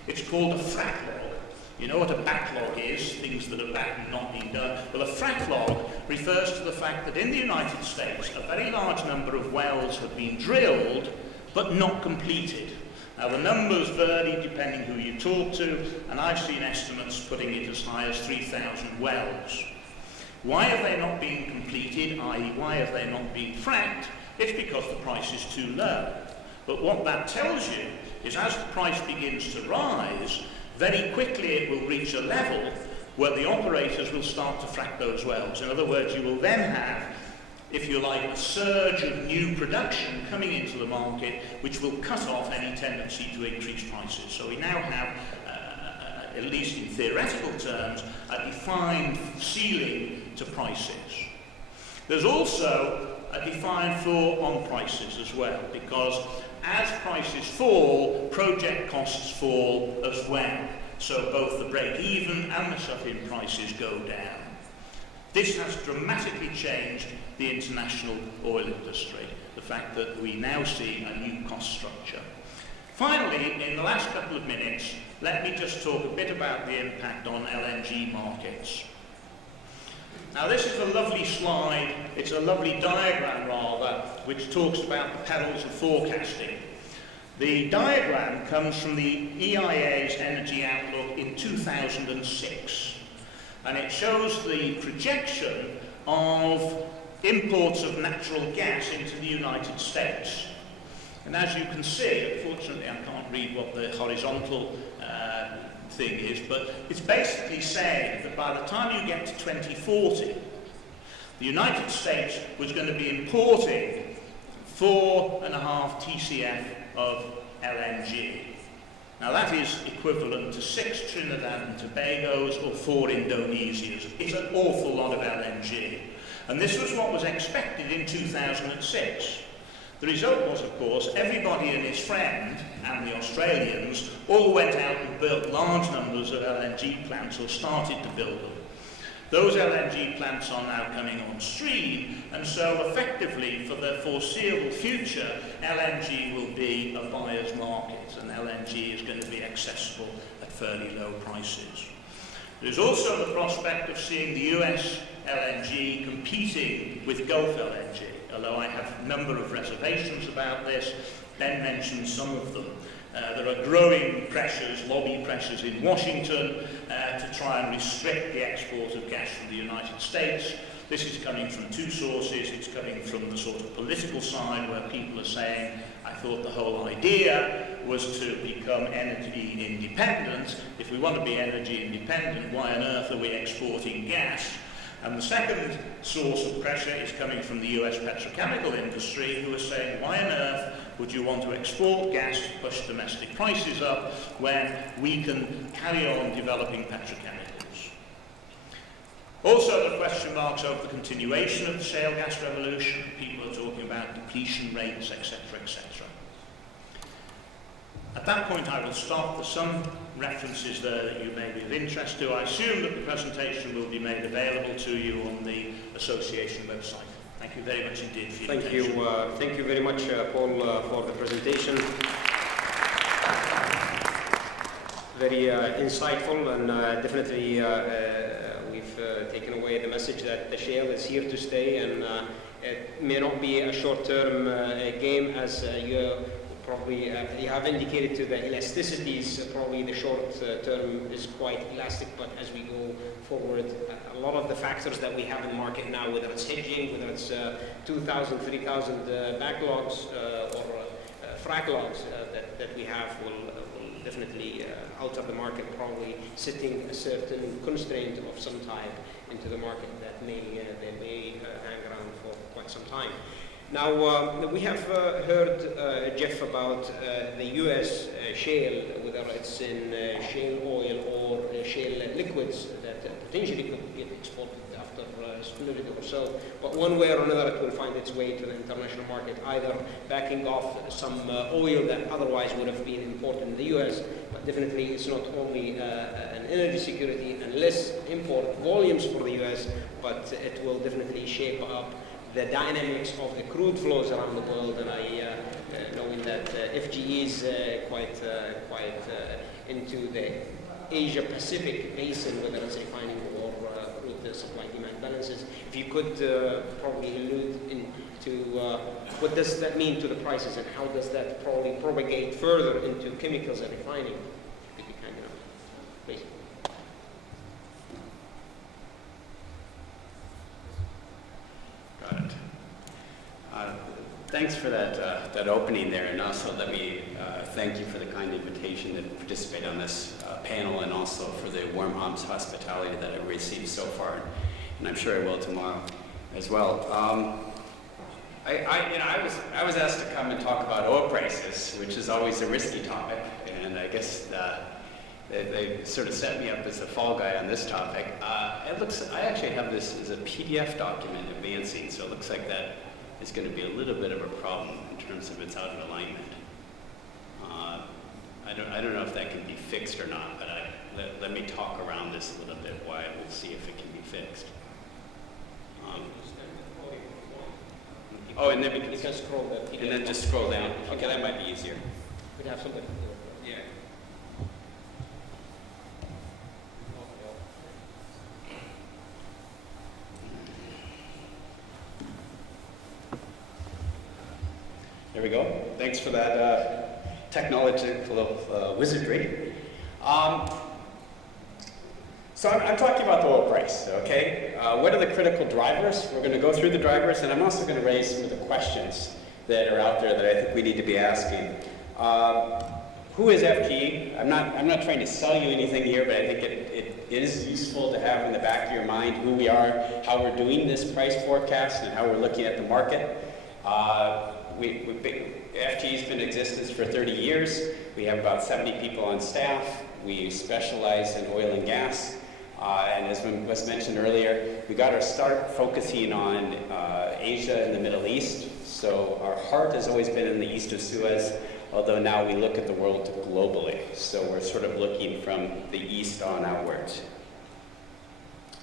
It's called a frac log. You know what a backlog is, things that are back and not being done. Well, a frac log refers to the fact that in the United States, a very large number of wells have been drilled, but not completed. Now, the numbers vary depending who you talk to, and I've seen estimates putting it as high as 3,000 wells. Why have they not been completed, i.e. why have they not been fracked? It's because the price is too low. But what that tells you is as the price begins to rise, very quickly it will reach a level where the operators will start to frack those wells. In other words, you will then have, if you like, a surge of new production coming into the market, which will cut off any tendency to increase prices. So we now have, at least in theoretical terms, a defined ceiling to prices. There's also a defined floor on prices as well, because as prices fall, project costs fall as well. So both the break-even and the shut-in prices go down. This has dramatically changed the international oil industry, the fact that we now see a new cost structure. Finally, in the last couple of minutes, let me just talk a bit about the impact on LNG markets. Now, this is a lovely slide, it's a lovely diagram rather, which talks about the perils of forecasting. The diagram comes from the EIA's Energy Outlook in 2006, and it shows the projection of imports of natural gas into the United States. And as you can see, unfortunately I can't read what the horizontal thing is, but it's basically saying that by the time you get to 2040, the United States was going to be importing 4.5 TCF of LNG. Now that is equivalent to 6 Trinidad and Tobagos or 4 Indonesias. It's an awful lot of LNG. And this was what was expected in 2006. The result was, of course, everybody and his friend, and the Australians, all went out and built large numbers of LNG plants, or started to build them. Those LNG plants are now coming on stream, and so effectively, for the foreseeable future, LNG will be a buyer's market, and LNG is going to be accessible at fairly low prices. There's also the prospect of seeing the US LNG competing with Gulf LNG, although I have a number of reservations about this. Ben mentioned some of them. There are growing pressures, lobby pressures in Washington to try and restrict the export of gas from the United States. This is coming from two sources. It's coming from the sort of political side where people are saying, I thought the whole idea was to become energy independent. If we want to be energy independent, why on earth are we exporting gas? And the second source of pressure is coming from the US petrochemical industry, who are saying, why on earth would you want to export gas to push domestic prices up when we can carry on developing petrochemicals? Also, the question marks over the continuation of the shale gas revolution. People are talking about depletion rates, etc., etc. At that point, I will stop. There's some references there that you may be of interest to. I assume that the presentation will be made available to you on the association website. Thank you very much indeed for your attention. Thank you very much, Paul, for the presentation. Very insightful, and definitely we've taken away the message that the shale is here to stay, and it may not be a short-term game, as you Probably you have indicated to the elasticities, probably the short term is quite elastic, but as we go forward, a lot of the factors that we have in the market now, whether it's hedging, whether it's 2,000, 3,000 backlogs or fracklogs that we have will definitely alter the market, probably setting a certain constraint of some type into the market that may hang around for quite some time. Now, we have heard, Jeff, about the U.S. shale, whether it's in shale oil or shale liquids that potentially could get exported after stability or so. But one way or another, it will find its way to the international market, either backing off some oil that otherwise would have been imported in the U.S. But definitely, it's not only an energy security and less import volumes for the U.S., but it will definitely shape up the dynamics of the crude flows around the world, and knowing that FGE is quite into the Asia-Pacific basin, whether it's refining or crude supply-demand balances. If you could probably allude into what does that mean to the prices, and how does that probably propagate further into chemicals and refining? If you could be kind enough, please. Thanks for that opening there, and also let me thank you for the kind invitation to participate on this panel, and also for the warm hospitality that I've received so far, and I'm sure I will tomorrow as well. I was asked to come and talk about oil prices, which is always a risky topic, and I guess they sort of set me up as the fall guy on this topic. I actually have this as a PDF document advancing, so it looks like that is going to be a little bit of a problem in terms of it's out of alignment. I don't know if that can be fixed or not, but let me talk around this a little bit while we'll see if it can be fixed. Oh, and then we can scroll that. And then just scroll down. Okay, that might be easier. We'd have something. Yeah. There we go. Thanks for that technological wizardry. So I'm talking about the oil price, okay? What are the critical drivers? We're going to go through the drivers, and I'm also going to raise some of the questions that are out there that I think we need to be asking. Who is FGE? I'm not trying to sell you anything here, but I think it is useful to have in the back of your mind who we are, how we're doing this price forecast, and how we're looking at the market. FGE's been in existence for 30 years. We have about 70 people on staff. We specialize in oil and gas. And as was mentioned earlier, we got our start focusing on Asia and the Middle East. So our heart has always been in the east of Suez, although now we look at the world globally. So we're sort of looking from the east on outwards.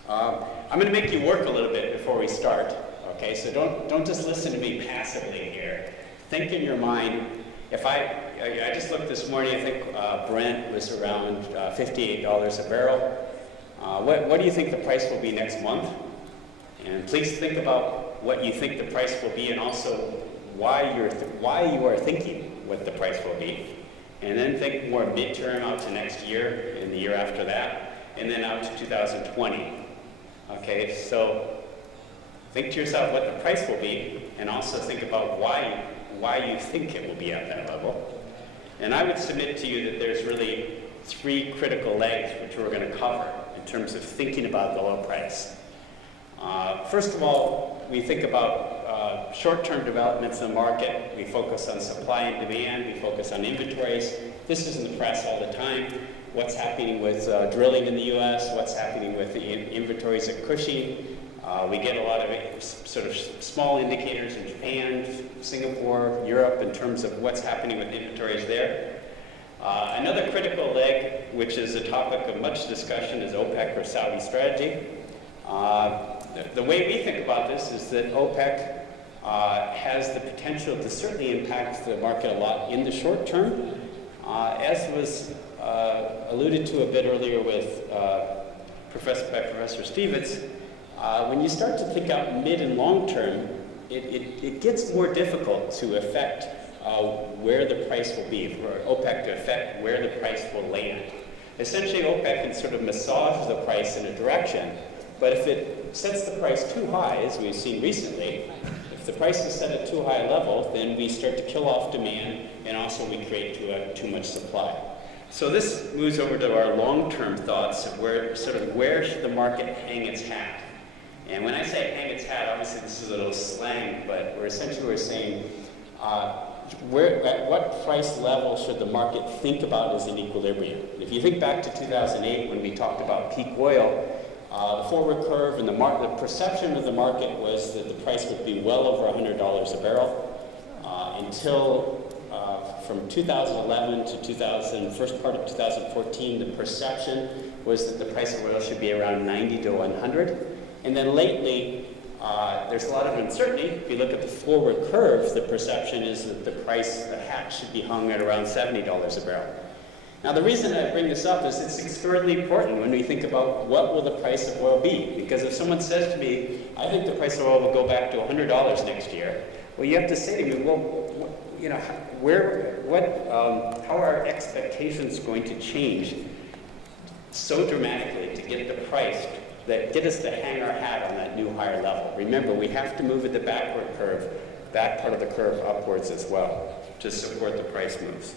I'm going to make you work a little bit before we start. Okay, so don't just listen to me passively here. Think in your mind. If I just looked this morning, I think Brent was around $58 a barrel. What do you think the price will be next month? And please think about what you think the price will be, and also why you are thinking what the price will be. And then think more midterm out to next year and the year after that, and then out to 2020. Okay, so think to yourself what the price will be, and also think about why you think it will be at that level. And I would submit to you that there's really three critical legs which we're going to cover in terms of thinking about the oil price. First of all, we think about short-term developments in the market. We focus on supply and demand. We focus on inventories. This is in the press all the time. What's happening with drilling in the U.S., what's happening with the inventories at Cushing. We get a lot of sort of small indicators in Japan, Singapore, Europe, in terms of what's happening with inventories there. Another critical leg, which is a topic of much discussion, is OPEC or Saudi strategy. The way we think about this is that OPEC has the potential to certainly impact the market a lot in the short term. As was alluded to a bit earlier with Professor Styvic, when you start to think out mid and long term, it gets more difficult to affect where the price will be, for OPEC to affect where the price will land. Essentially, OPEC can sort of massage the price in a direction, but if it sets the price too high, as we've seen recently, if the price is set at too high a level, then we start to kill off demand, and also we create too much supply. So this moves over to our long-term thoughts of where should the market hang its hat. And when I say hang its hat, obviously this is a little slang, but we're saying at what price level should the market think about as an equilibrium? If you think back to 2008 when we talked about peak oil, the forward curve and the perception of the market was that the price would be well over $100 a barrel until from 2011 to first part of 2014, the perception was that the price of oil should be around 90 to 100. And then lately, there's a lot of uncertainty. If you look at the forward curve, the perception is that the hat should be hung at around $70 a barrel. Now, the reason I bring this up is it's extremely important when we think about what will the price of oil be. Because if someone says to me, I think the price of oil will go back to $100 next year, well, you have to say to me, well, you know, how are expectations going to change so dramatically to get the price that get us to hang our hat on that new higher level? Remember, we have to move at the backward curve, that part of the curve upwards as well, to support the price moves.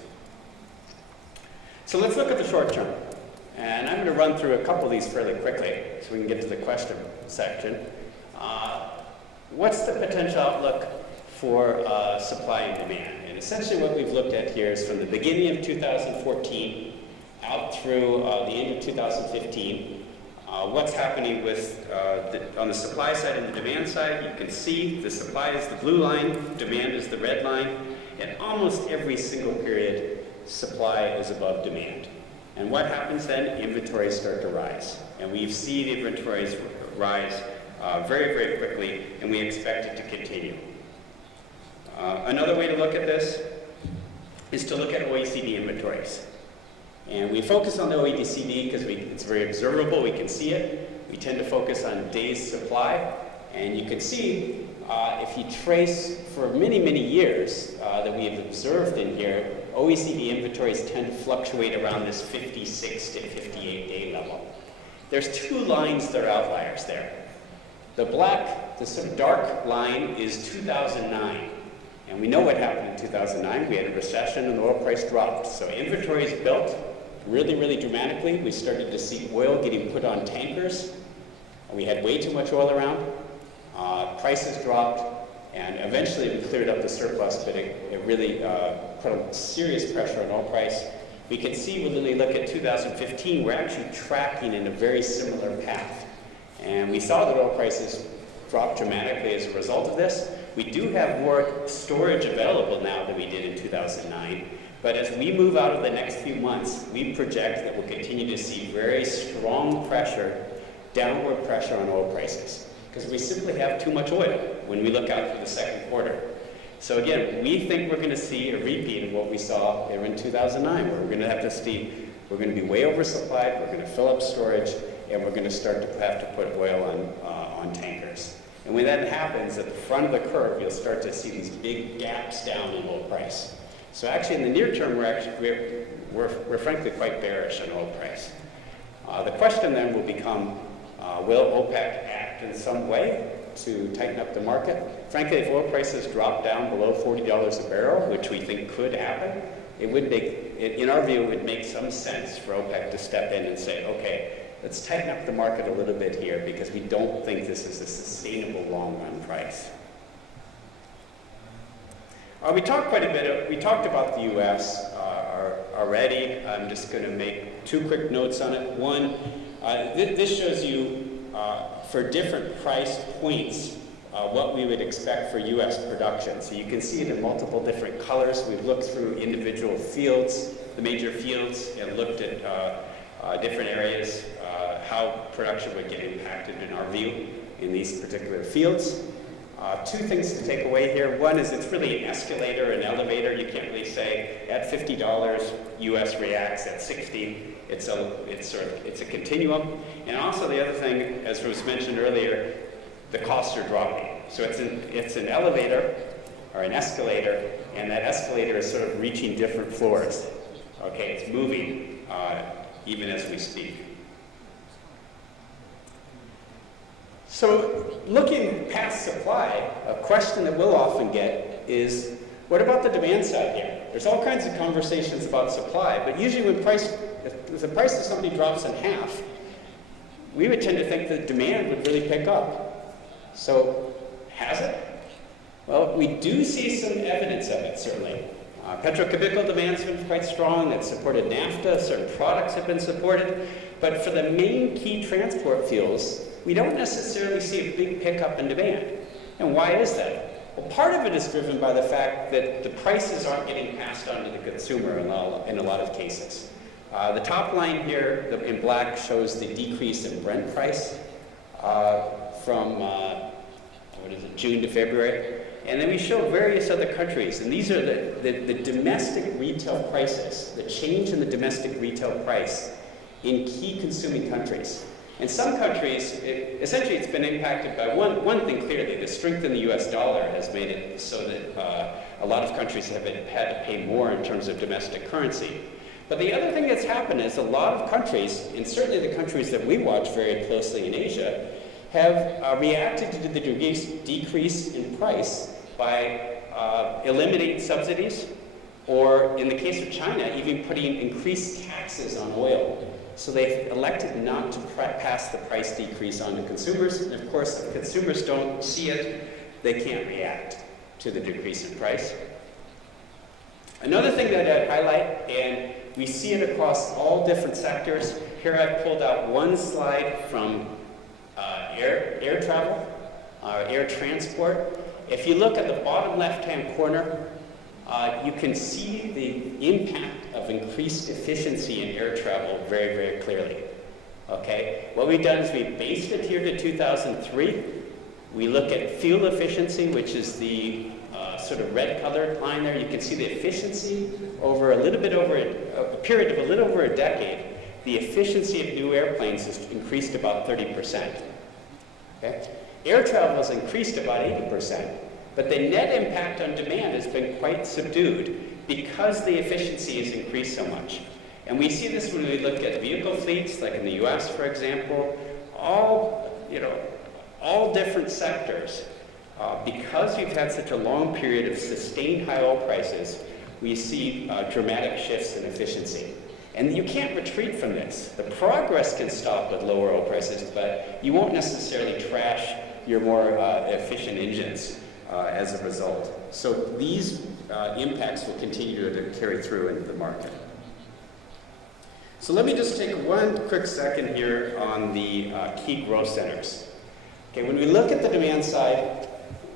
So let's look at the short term. And I'm going to run through a couple of these fairly quickly so we can get to the question section. What's the potential outlook for supply and demand? And essentially what we've looked at here is from the beginning of 2014 out through the end of 2015, what's happening with on the supply side and the demand side. You can see the supply is the blue line, demand is the red line, and almost every single period, supply is above demand. And what happens then? Inventories start to rise. And we've seen inventories rise very, very quickly, and we expect it to continue. Another way to look at this is to look at OECD inventories. And we focus on the OECD because it's very observable, we can see it. We tend to focus on days supply. And you can see, if you trace for many, many years that we have observed in here, OECD inventories tend to fluctuate around this 56 to 58 day level. There's two lines that are outliers there. The sort of dark line is 2009. And we know what happened in 2009. We had a recession and the oil price dropped. So inventories built really, really dramatically. We started to see oil getting put on tankers. We had way too much oil around. Prices dropped, and eventually we cleared up the surplus, but it really put a serious pressure on oil price. We can see when we look at 2015, we're actually tracking in a very similar path. And we saw that oil prices drop dramatically as a result of this. We do have more storage available now than we did in 2009. But as we move out of the next few months, we project that we'll continue to see very strong pressure, downward pressure on oil prices, because we simply have too much oil when we look out for the second quarter. So again, we think we're going to see a repeat of what we saw there in 2009, where we're going to be way oversupplied, we're going to fill up storage, and we're going to start to have to put oil on tankers. And when that happens, at the front of the curve, you'll start to see these big gaps down in oil price. So actually, in the near term, we're frankly quite bearish on oil price. The question then will become, will OPEC act in some way to tighten up the market? Frankly, if oil prices drop down below $40 a barrel, which we think could happen, in our view, it would make some sense for OPEC to step in and say, okay, let's tighten up the market a little bit here because we don't think this is a sustainable long-run price. We talked quite a bit. We talked about the U.S. Already. I'm just going to make two quick notes on it. One, this shows you for different price points what we would expect for U.S. production. So you can see it in multiple different colors. We've looked through individual fields, the major fields, and looked at different areas, how production would get impacted in our view in these particular fields. Two things to take away here. One is it's really an escalator, an elevator. You can't really say at $50 U.S. reacts at 60. It's a continuum. And also the other thing, as was mentioned earlier, the costs are dropping. So it's an elevator. or an escalator, and that escalator is sort of reaching different floors. Okay, it's moving even as we speak. So looking past supply, a question that we'll often get is, what about the demand side here? There's all kinds of conversations about supply, but usually when if the price of something drops in half, we would tend to think that demand would really pick up. So, has it? Well, we do see some evidence of it, certainly. Petrochemical demand has been quite strong. That's supported NAFTA. Certain products have been supported. But for the main key transport fuels, we don't necessarily see a big pickup in demand. And why is that? Well, part of it is driven by the fact that the prices aren't getting passed on to the consumer in a lot of cases. The top line here in black shows the decrease in Brent price from June to February. And then we show various other countries, and these are the domestic retail prices, the change in the domestic retail price in key consuming countries. In some countries, essentially it's been impacted by one thing clearly. The strength in the US dollar has made it so that a lot of countries have had to pay more in terms of domestic currency. But the other thing that's happened is a lot of countries, and certainly the countries that we watch very closely in Asia, have reacted to the decrease in price by eliminating subsidies, or in the case of China, even putting increased taxes on oil. So they've elected not to pass the price decrease on to consumers. And of course, if consumers don't see it, they can't react to the decrease in price. Another thing that I'd highlight, and we see it across all different sectors. Here I've pulled out one slide from air travel, air transport. If you look at the bottom left-hand corner, you can see the impact of increased efficiency in air travel very, very clearly. Okay? What we've done is we've based it here to 2003. We look at fuel efficiency, which is the sort of red colored line there. You can see the efficiency over a period of a little over a decade. The efficiency of new airplanes has increased about 30%. Okay? Air travel has increased about 80%. But the net impact on demand has been quite subdued because the efficiency has increased so much. And we see this when we look at vehicle fleets, like in the US, for example, all different sectors. Because we've had such a long period of sustained high oil prices, we see dramatic shifts in efficiency. And you can't retreat from this. The progress can stop with lower oil prices, but you won't necessarily trash your more efficient engines as a result. So these impacts will continue to carry through into the market. So let me just take one quick second here on the key growth centers. Okay, when we look at the demand side,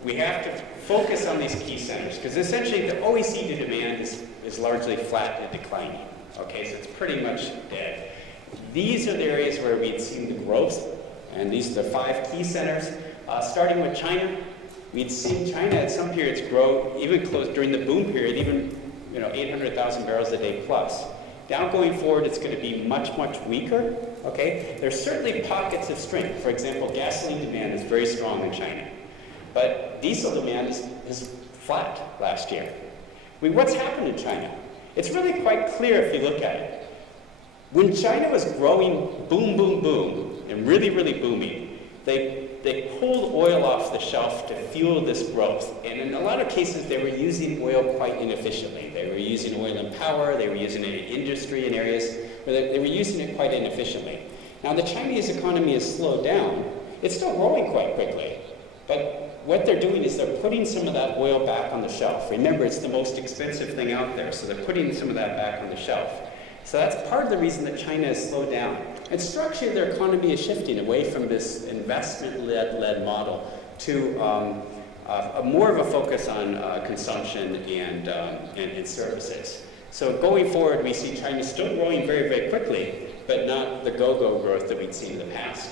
we have to focus on these key centers, because essentially the OECD demand is largely flat and declining. Okay, so it's pretty much dead. These are the areas where we'd seen the growth, and these are the 5 key centers. Starting with China, we'd seen China at some periods grow, even close during the boom period, even 800,000 barrels a day plus. Now going forward, it's going to be much, much weaker. Okay, there's certainly pockets of strength. For example, gasoline demand is very strong in China, but diesel demand is flat last year. What's happened in China? It's really quite clear if you look at it. When China was growing, boom, boom, boom, and really, really booming, they pulled oil off the shelf to fuel this growth. And in a lot of cases, they were using oil quite inefficiently. They were using oil in power, they were using it in industry in areas where they were using it quite inefficiently. Now, the Chinese economy has slowed down. It's still growing quite quickly, but what they're doing is they're putting some of that oil back on the shelf. Remember, it's the most expensive thing out there, so they're putting some of that back on the shelf. So that's part of the reason that China has slowed down. And structurally, their economy is shifting away from this investment-led model to more of a focus on consumption and services. So going forward, we see China still growing very, very quickly, but not the go-go growth that we'd seen in the past.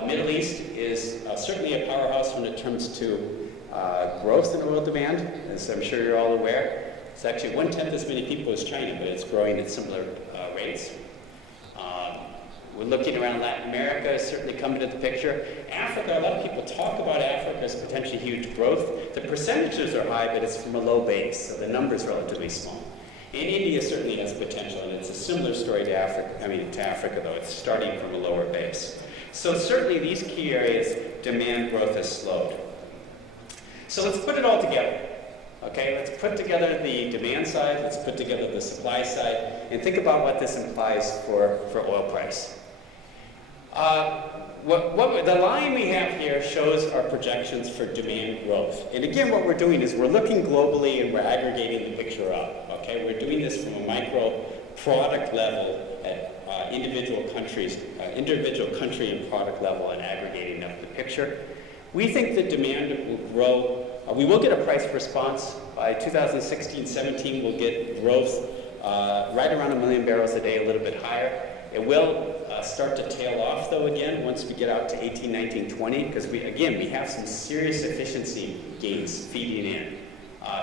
The Middle East is certainly a powerhouse when it comes to growth in oil demand, as I'm sure you're all aware. It's actually 1/10 as many people as China, but it's growing at similar rates. We're looking around Latin America, certainly coming into the picture. Africa, a lot of people talk about Africa as potentially huge growth. The percentages are high, but it's from a low base, so the number's relatively small. And India certainly has potential, and it's a similar story to Africa, though. It's starting from a lower base. So certainly these key areas, demand growth has slowed. So let's put it all together. Okay, let's put together the demand side, let's put together the supply side, and think about what this implies for oil price. The line we have here shows our projections for demand growth. And again, what we're doing is we're looking globally and we're aggregating the picture up. Okay, we're doing this from a micro product level at individual country and product level and aggregating up the picture. We think that demand will grow. We will get a price response. By 2016-17, we'll get growth right around 1 million barrels a day, a little bit higher. It will start to tail off, though, again, once we get out to 18, 19, 20, because we have some serious efficiency gains feeding in,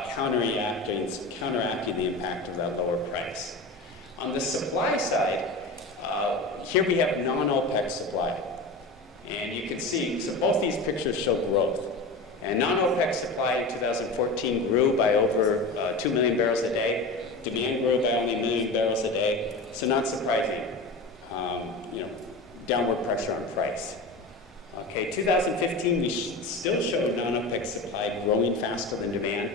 counteracting the impact of that lower price. On the supply side, here we have non-OPEC supply. And you can see, so both these pictures show growth. And non-OPEC supply in 2014 grew by over 2 million barrels a day. Demand grew by only 1 million barrels a day. So not surprising, downward pressure on price. Okay, 2015, we still showed non-OPEC supply growing faster than demand.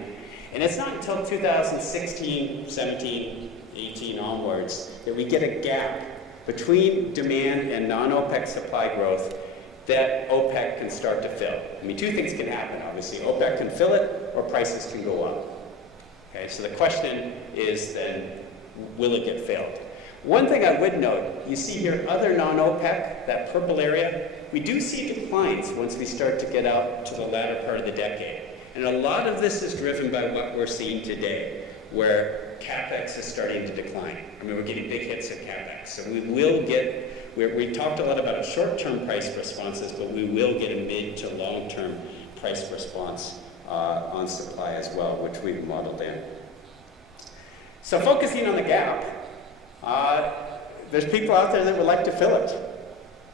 And it's not until 2016, 17, 18 onwards that we get a gap between demand and non-OPEC supply growth that OPEC can start to fill. I mean, two things can happen, obviously. OPEC can fill it, or prices can go up. Okay, so the question is then, will it get filled? One thing I would note, you see here other non-OPEC, that purple area, we do see declines once we start to get out to the latter part of the decade. And a lot of this is driven by what we're seeing today, where CapEx is starting to decline. I mean, we're getting big hits at CapEx. So we will get, we talked a lot about short-term price responses, but we will get a mid to long-term price response on supply as well, which we've modeled in. So focusing on the gap, there's people out there that would like to fill it,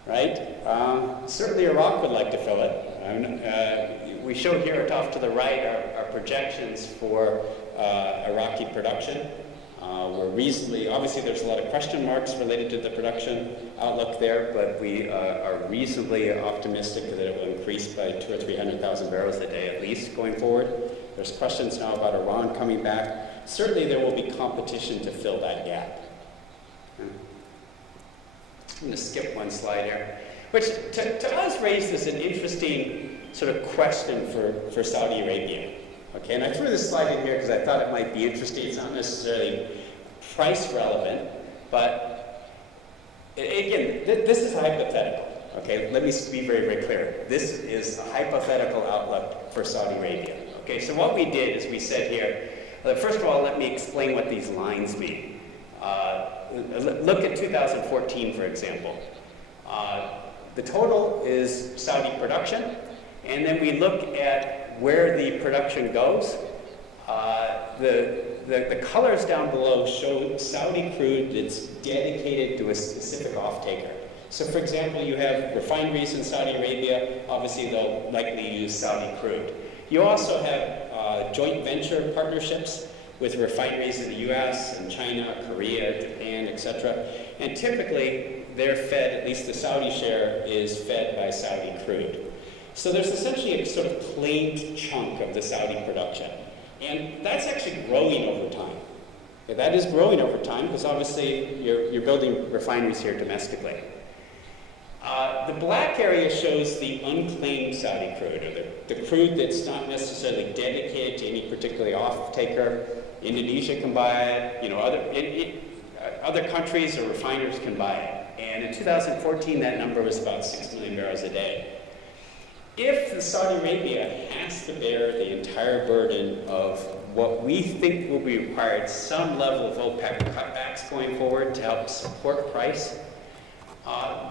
right? Certainly Iraq would like to fill it. We show here off to the right our projections for Iraqi production. We're reasonably, obviously there's a lot of question marks related to the production outlook there, but we are reasonably optimistic that it will increase by 200,000 or 300,000 barrels a day at least going forward. There's questions now about Iran coming back. Certainly there will be competition to fill that gap. I'm going to skip one slide here, which to us raises an interesting sort of question for Saudi Arabia. Okay, and I threw this slide in here because I thought it might be interesting. It's not necessarily price relevant, but again, this is hypothetical. Okay, let me be very, very clear. This is a hypothetical outlook for Saudi Arabia. Okay, so what we did is we said here, first of all, let me explain what these lines mean. Look at 2014, for example. The total is Saudi production, and then we look at where the production goes. The colors down below show Saudi crude that's dedicated to a specific off-taker. So for example, you have refineries in Saudi Arabia. Obviously, they'll likely use Saudi crude. You also have joint venture partnerships with refineries in the US and China, Korea, Japan, etc. And typically, they're fed, at least the Saudi share, is fed by Saudi crude. So there's essentially a sort of claimed chunk of the Saudi production. And that's actually growing over time. Yeah, that is growing over time because obviously you're building refineries here domestically. The black area shows the unclaimed Saudi crude, or the crude that's not necessarily dedicated to any particular off-taker. Indonesia can buy it, other countries or refiners can buy it. And in 2014, that number was about 6 million barrels a day. If Saudi Arabia has to bear the entire burden of what we think will be required, some level of OPEC cutbacks going forward to help support price,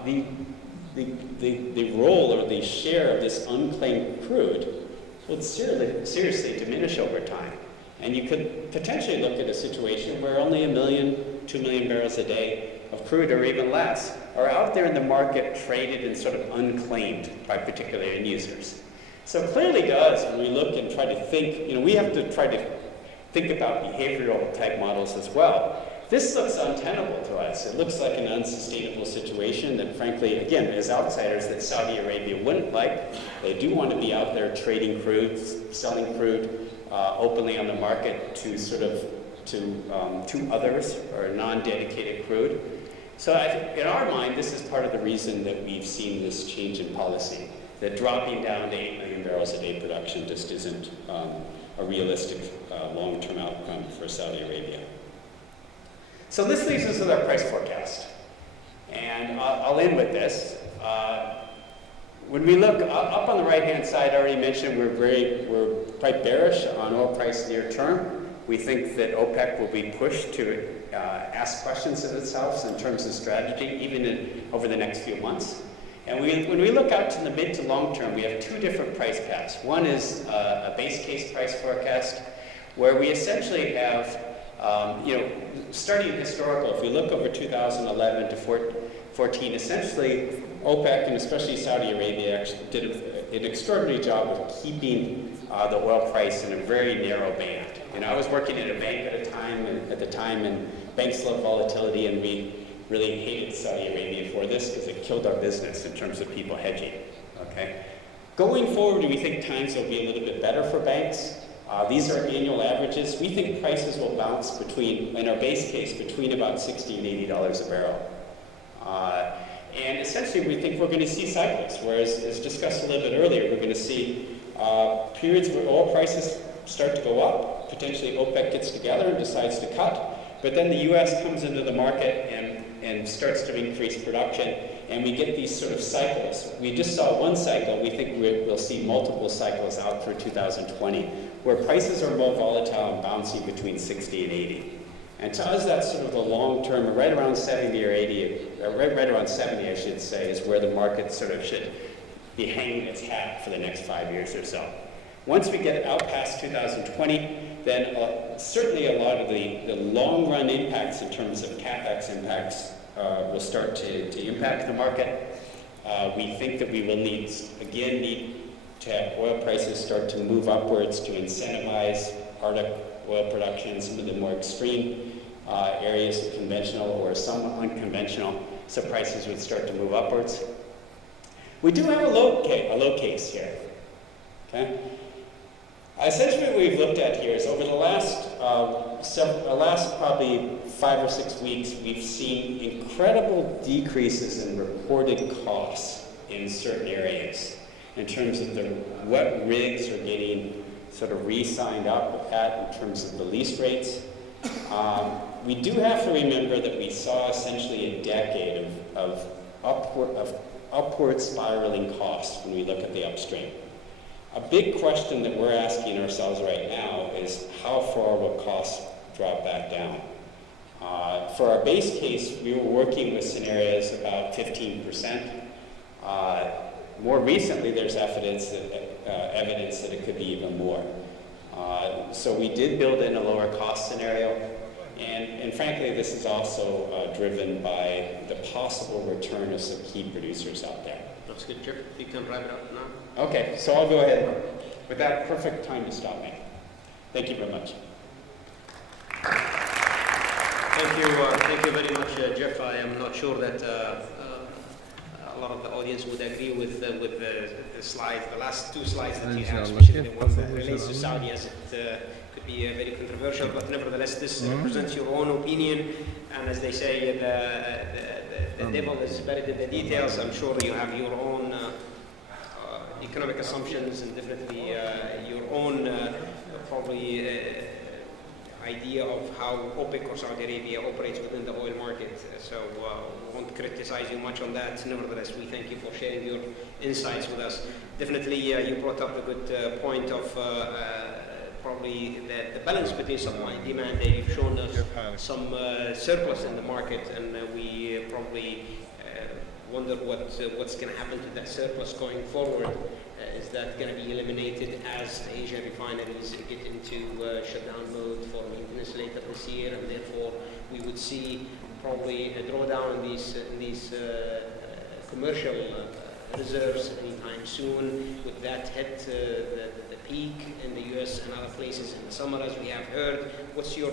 the role or the share of this unclaimed crude would seriously diminish over time. And you could potentially look at a situation where only 1 million, 2 million barrels a day of crude or even less are out there in the market traded and sort of unclaimed by particular end users. So clearly does, when we look and try to think, we have to try to think about behavioral type models as well. This looks untenable to us. It looks like an unsustainable situation that, frankly, again, as outsiders, that Saudi Arabia wouldn't like. They do want to be out there trading crude, selling crude openly on the market to to others, or non-dedicated crude. So I think in our mind, this is part of the reason that we've seen this change in policy, that dropping down to 8 million barrels a day production just isn't a realistic long-term outcome for Saudi Arabia. So this leaves us with our price forecast. And I'll end with this. When we look up on the right-hand side, I already mentioned we're quite bearish on oil price near term. We think that OPEC will be pushed to ask questions of itself in terms of strategy, even over the next few months. And when we look out to the mid to long term, we have two different price paths. One is a base case price forecast, where we essentially have, starting historical, if we look over 2011 to 14, essentially OPEC and especially Saudi Arabia actually did an extraordinary job of keeping the oil price in a very narrow band. I was working at a bank at the time, and banks love volatility, and we really hated Saudi Arabia for this because it killed our business in terms of people hedging. Okay, going forward, we think times will be a little bit better for banks. These are annual averages. We think prices will bounce in our base case, between about $60 and $80 a barrel. And essentially, we think we're going to see cycles, whereas, as discussed a little bit earlier, we're going to see periods where oil prices start to go up. Potentially, OPEC gets together and decides to cut. But then the U.S. comes into the market and starts to increase production, and we get these sort of cycles. We just saw one cycle. We think we'll see multiple cycles out through 2020, where prices are more volatile and bouncing between 60 and 80. And to us, that's sort of the long term, right around 70 or 80, right around 70, I should say, is where the market sort of should be hanging its hat for the next 5 years or so. Once we get out past 2020, then certainly a lot of the long-run impacts in terms of CapEx impacts will start to impact the market. We think that we will need to have oil prices start to move upwards to incentivize Arctic oil production, some of the more extreme areas of conventional or some unconventional, so prices would start to move upwards. We do have a low case here. Okay? Essentially, what we've looked at here is over the last probably 5 or 6 weeks, we've seen incredible decreases in reported costs in certain areas in terms of what rigs are getting sort of re-signed up at in terms of the lease rates. We do have to remember that we saw essentially a decade of upward spiraling costs when we look at the upstream. A big question that we're asking ourselves right now is how far will costs drop back down? For our base case, we were working with scenarios about 15%. More recently, there's evidence that it could be even more. So we did build in a lower cost scenario, and frankly, this is also driven by the possible return of some key producers out there. That's good, Jeff. You can wrap it up now. Okay, so I'll go ahead with that. Perfect time to stop me. Thank you very much. Thank you very much, Jeff. I am not sure that a lot of the audience would agree with the slides, the last two slides that you have, especially the one that relates to Saudi, as it could be very controversial, but nevertheless, this represents your own opinion, and as they say, the devil is buried in the details. I'm sure you have your own economic assumptions and definitely your own probably idea of how OPEC or Saudi Arabia operates within the oil market. So we won't criticize you much on that. Nevertheless, we thank you for sharing your insights with us. Definitely, you brought up a good point of probably the balance between supply and demand. You've shown us some surplus in the market, and we probably wonder what's going to happen to that surplus going forward. Is that going to be eliminated as the Asian refineries get into shutdown mode for maintenance later this year, and therefore we would see probably a drawdown in these commercial reserves anytime soon. Would that hit the peak in the U.S. and other places in the summer, as we have heard? What's your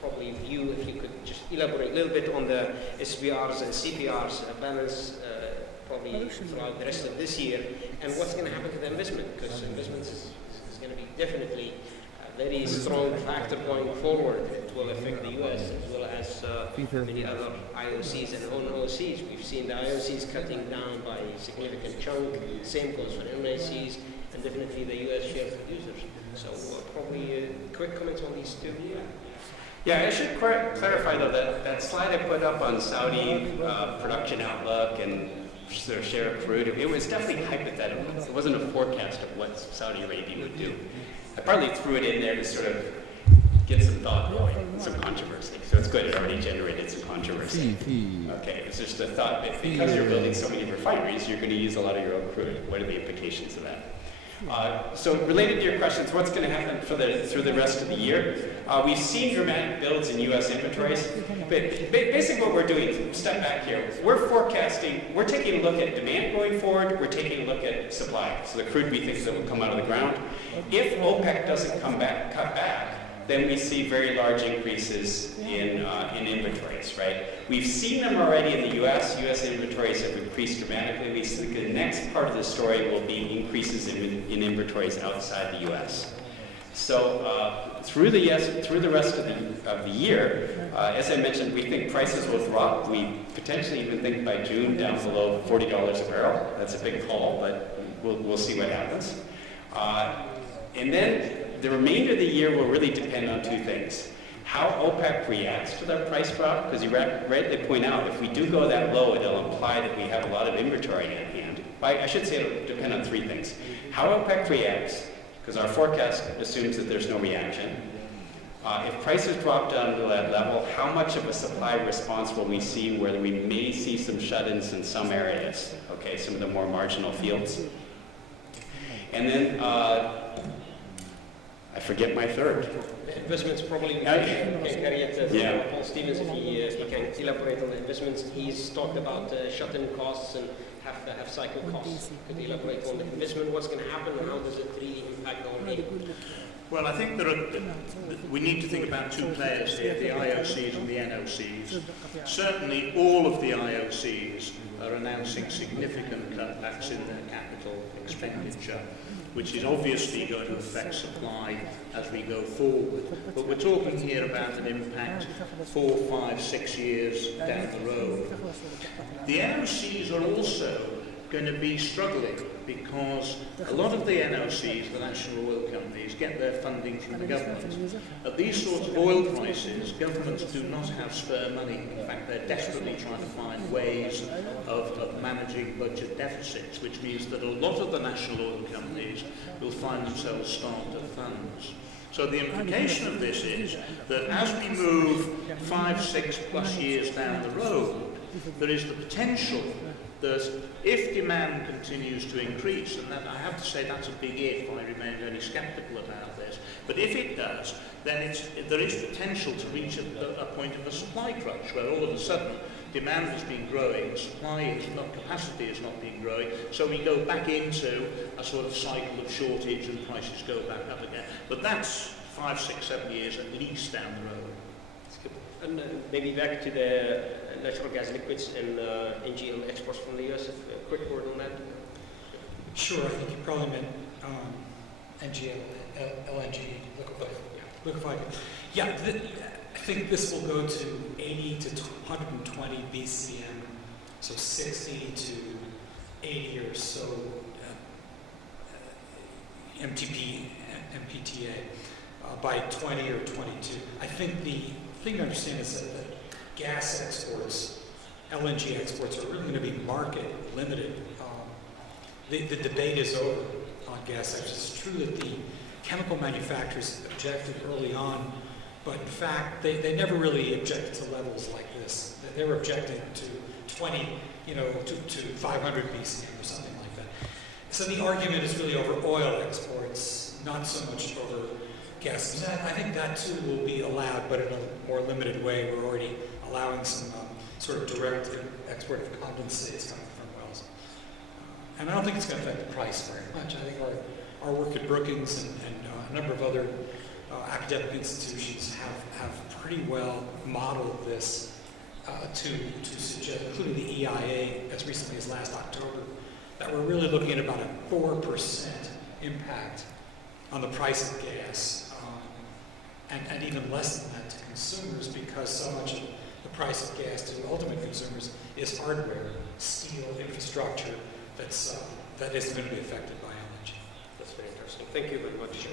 probably view, if you could just elaborate a little bit on the SPRs and CPRs balance probably throughout the rest of this year, and what's going to happen to the investment, because investments is going to be definitely a very strong factor going forward. It will affect the U.S. as well as many other IOCs and non-OCs. We've seen the IOCs cutting down by a significant chunk. Same goes for NICs, and definitely the U.S. share producers. So probably quick comments on these two. Yeah, I should clarify though that slide I put up on Saudi production outlook and their share of crude, it was definitely hypothetical. It wasn't a forecast of what Saudi Arabia would do. I partly threw it in there to sort of get some thought going, some controversy. So it's good, it already generated some controversy. Okay, it's just a thought that because you're building so many refineries, you're going to use a lot of your own crude. What are the implications of that? So related to your questions, what's going to happen through the rest of the year? We've seen dramatic builds in U.S. inventories, but basically what we're doing, step back here, we're forecasting, we're taking a look at demand going forward, we're taking a look at supply, so the crude we think that will come out of the ground. If OPEC doesn't cut back, then we see very large increases in inventories, right? We've seen them already in the U.S. U.S. inventories have increased dramatically. We think the next part of the story will be increases in inventories outside the U.S. So through the rest of the year, as I mentioned, we think prices will drop. We potentially even think by June down below $40 a barrel. That's a big call, but we'll see what happens. And then the remainder of the year will really depend on two things. How OPEC reacts to that price drop, because you rightly point out, if we do go that low, it'll imply that we have a lot of inventory at hand. I should say it'll depend on three things. How OPEC reacts, because our forecast assumes that there's no reaction. If prices drop down to that level, how much of a supply response will we see where we may see some shut-ins in some areas, okay, some of the more marginal fields. And then, I forget my third. Investments probably we can carry it to Paul Stevens if he can elaborate on the investments. He's talked about shut-in costs and half cycle costs. Could you elaborate on the investment, what's going to happen, and how does it really impact our name? Well, I think we need to think about two players here, the IOCs and the NOCs. Certainly all of the IOCs are announcing significant cutbacks in their capital expenditure, which is obviously going to affect supply as we go forward. But we're talking here about an impact 4, 5, 6 years down the road. The NOCs are also going to be struggling because a lot of the NOCs, the national oil companies, get their funding from the government. At these sorts of oil prices, governments do not have spare money. In fact, they're desperately trying to find ways of managing budget deficits, which means that a lot of the national oil companies will find themselves starved of funds. So the implication of this is that as we move 5, 6 plus years down the road, there is the potential that if demand continues to increase, and that, I have to say that's a big if, I remain very sceptical about this, but if it does, then there is potential to reach a point of a supply crunch, where all of a sudden demand has been growing, supply is not, capacity has not been growing, so we go back into a sort of cycle of shortage and prices go back up again. But that's 5, 6, 7 years at least down the road. And maybe back to the natural gas liquids and NGL exports from the U.S. A quick word on that. Sure, I think you probably meant NGL, LNG, liquefied. Yeah, I think this will go to 80 to 120 BCM, so 60 to 80 or so MPTA by 20 or 22. I think the thing to understand is that the gas exports, LNG exports, are really going to be market limited. The debate is over on gas exports. It's true that the chemical manufacturers objected early on, but in fact, they never really objected to levels like this. They were objecting to 20, to 500 BCM or something like that. So the argument is really over oil exports, not so much over gas. And I think that too will be allowed, but in a more limited way. We're already allowing some sort of direct export of condensates coming from wells. And I don't think it's going to affect the price very much. I think our work at Brookings and a number of other academic institutions have pretty well modeled this to suggest, including the EIA as recently as last October, that we're really looking at about a 4% impact on the price of gas, and even less than that to consumers, because so much of the price of gas to ultimate consumers is hardware, steel, infrastructure that isn't going to be affected by energy. That's very interesting. Thank you very much.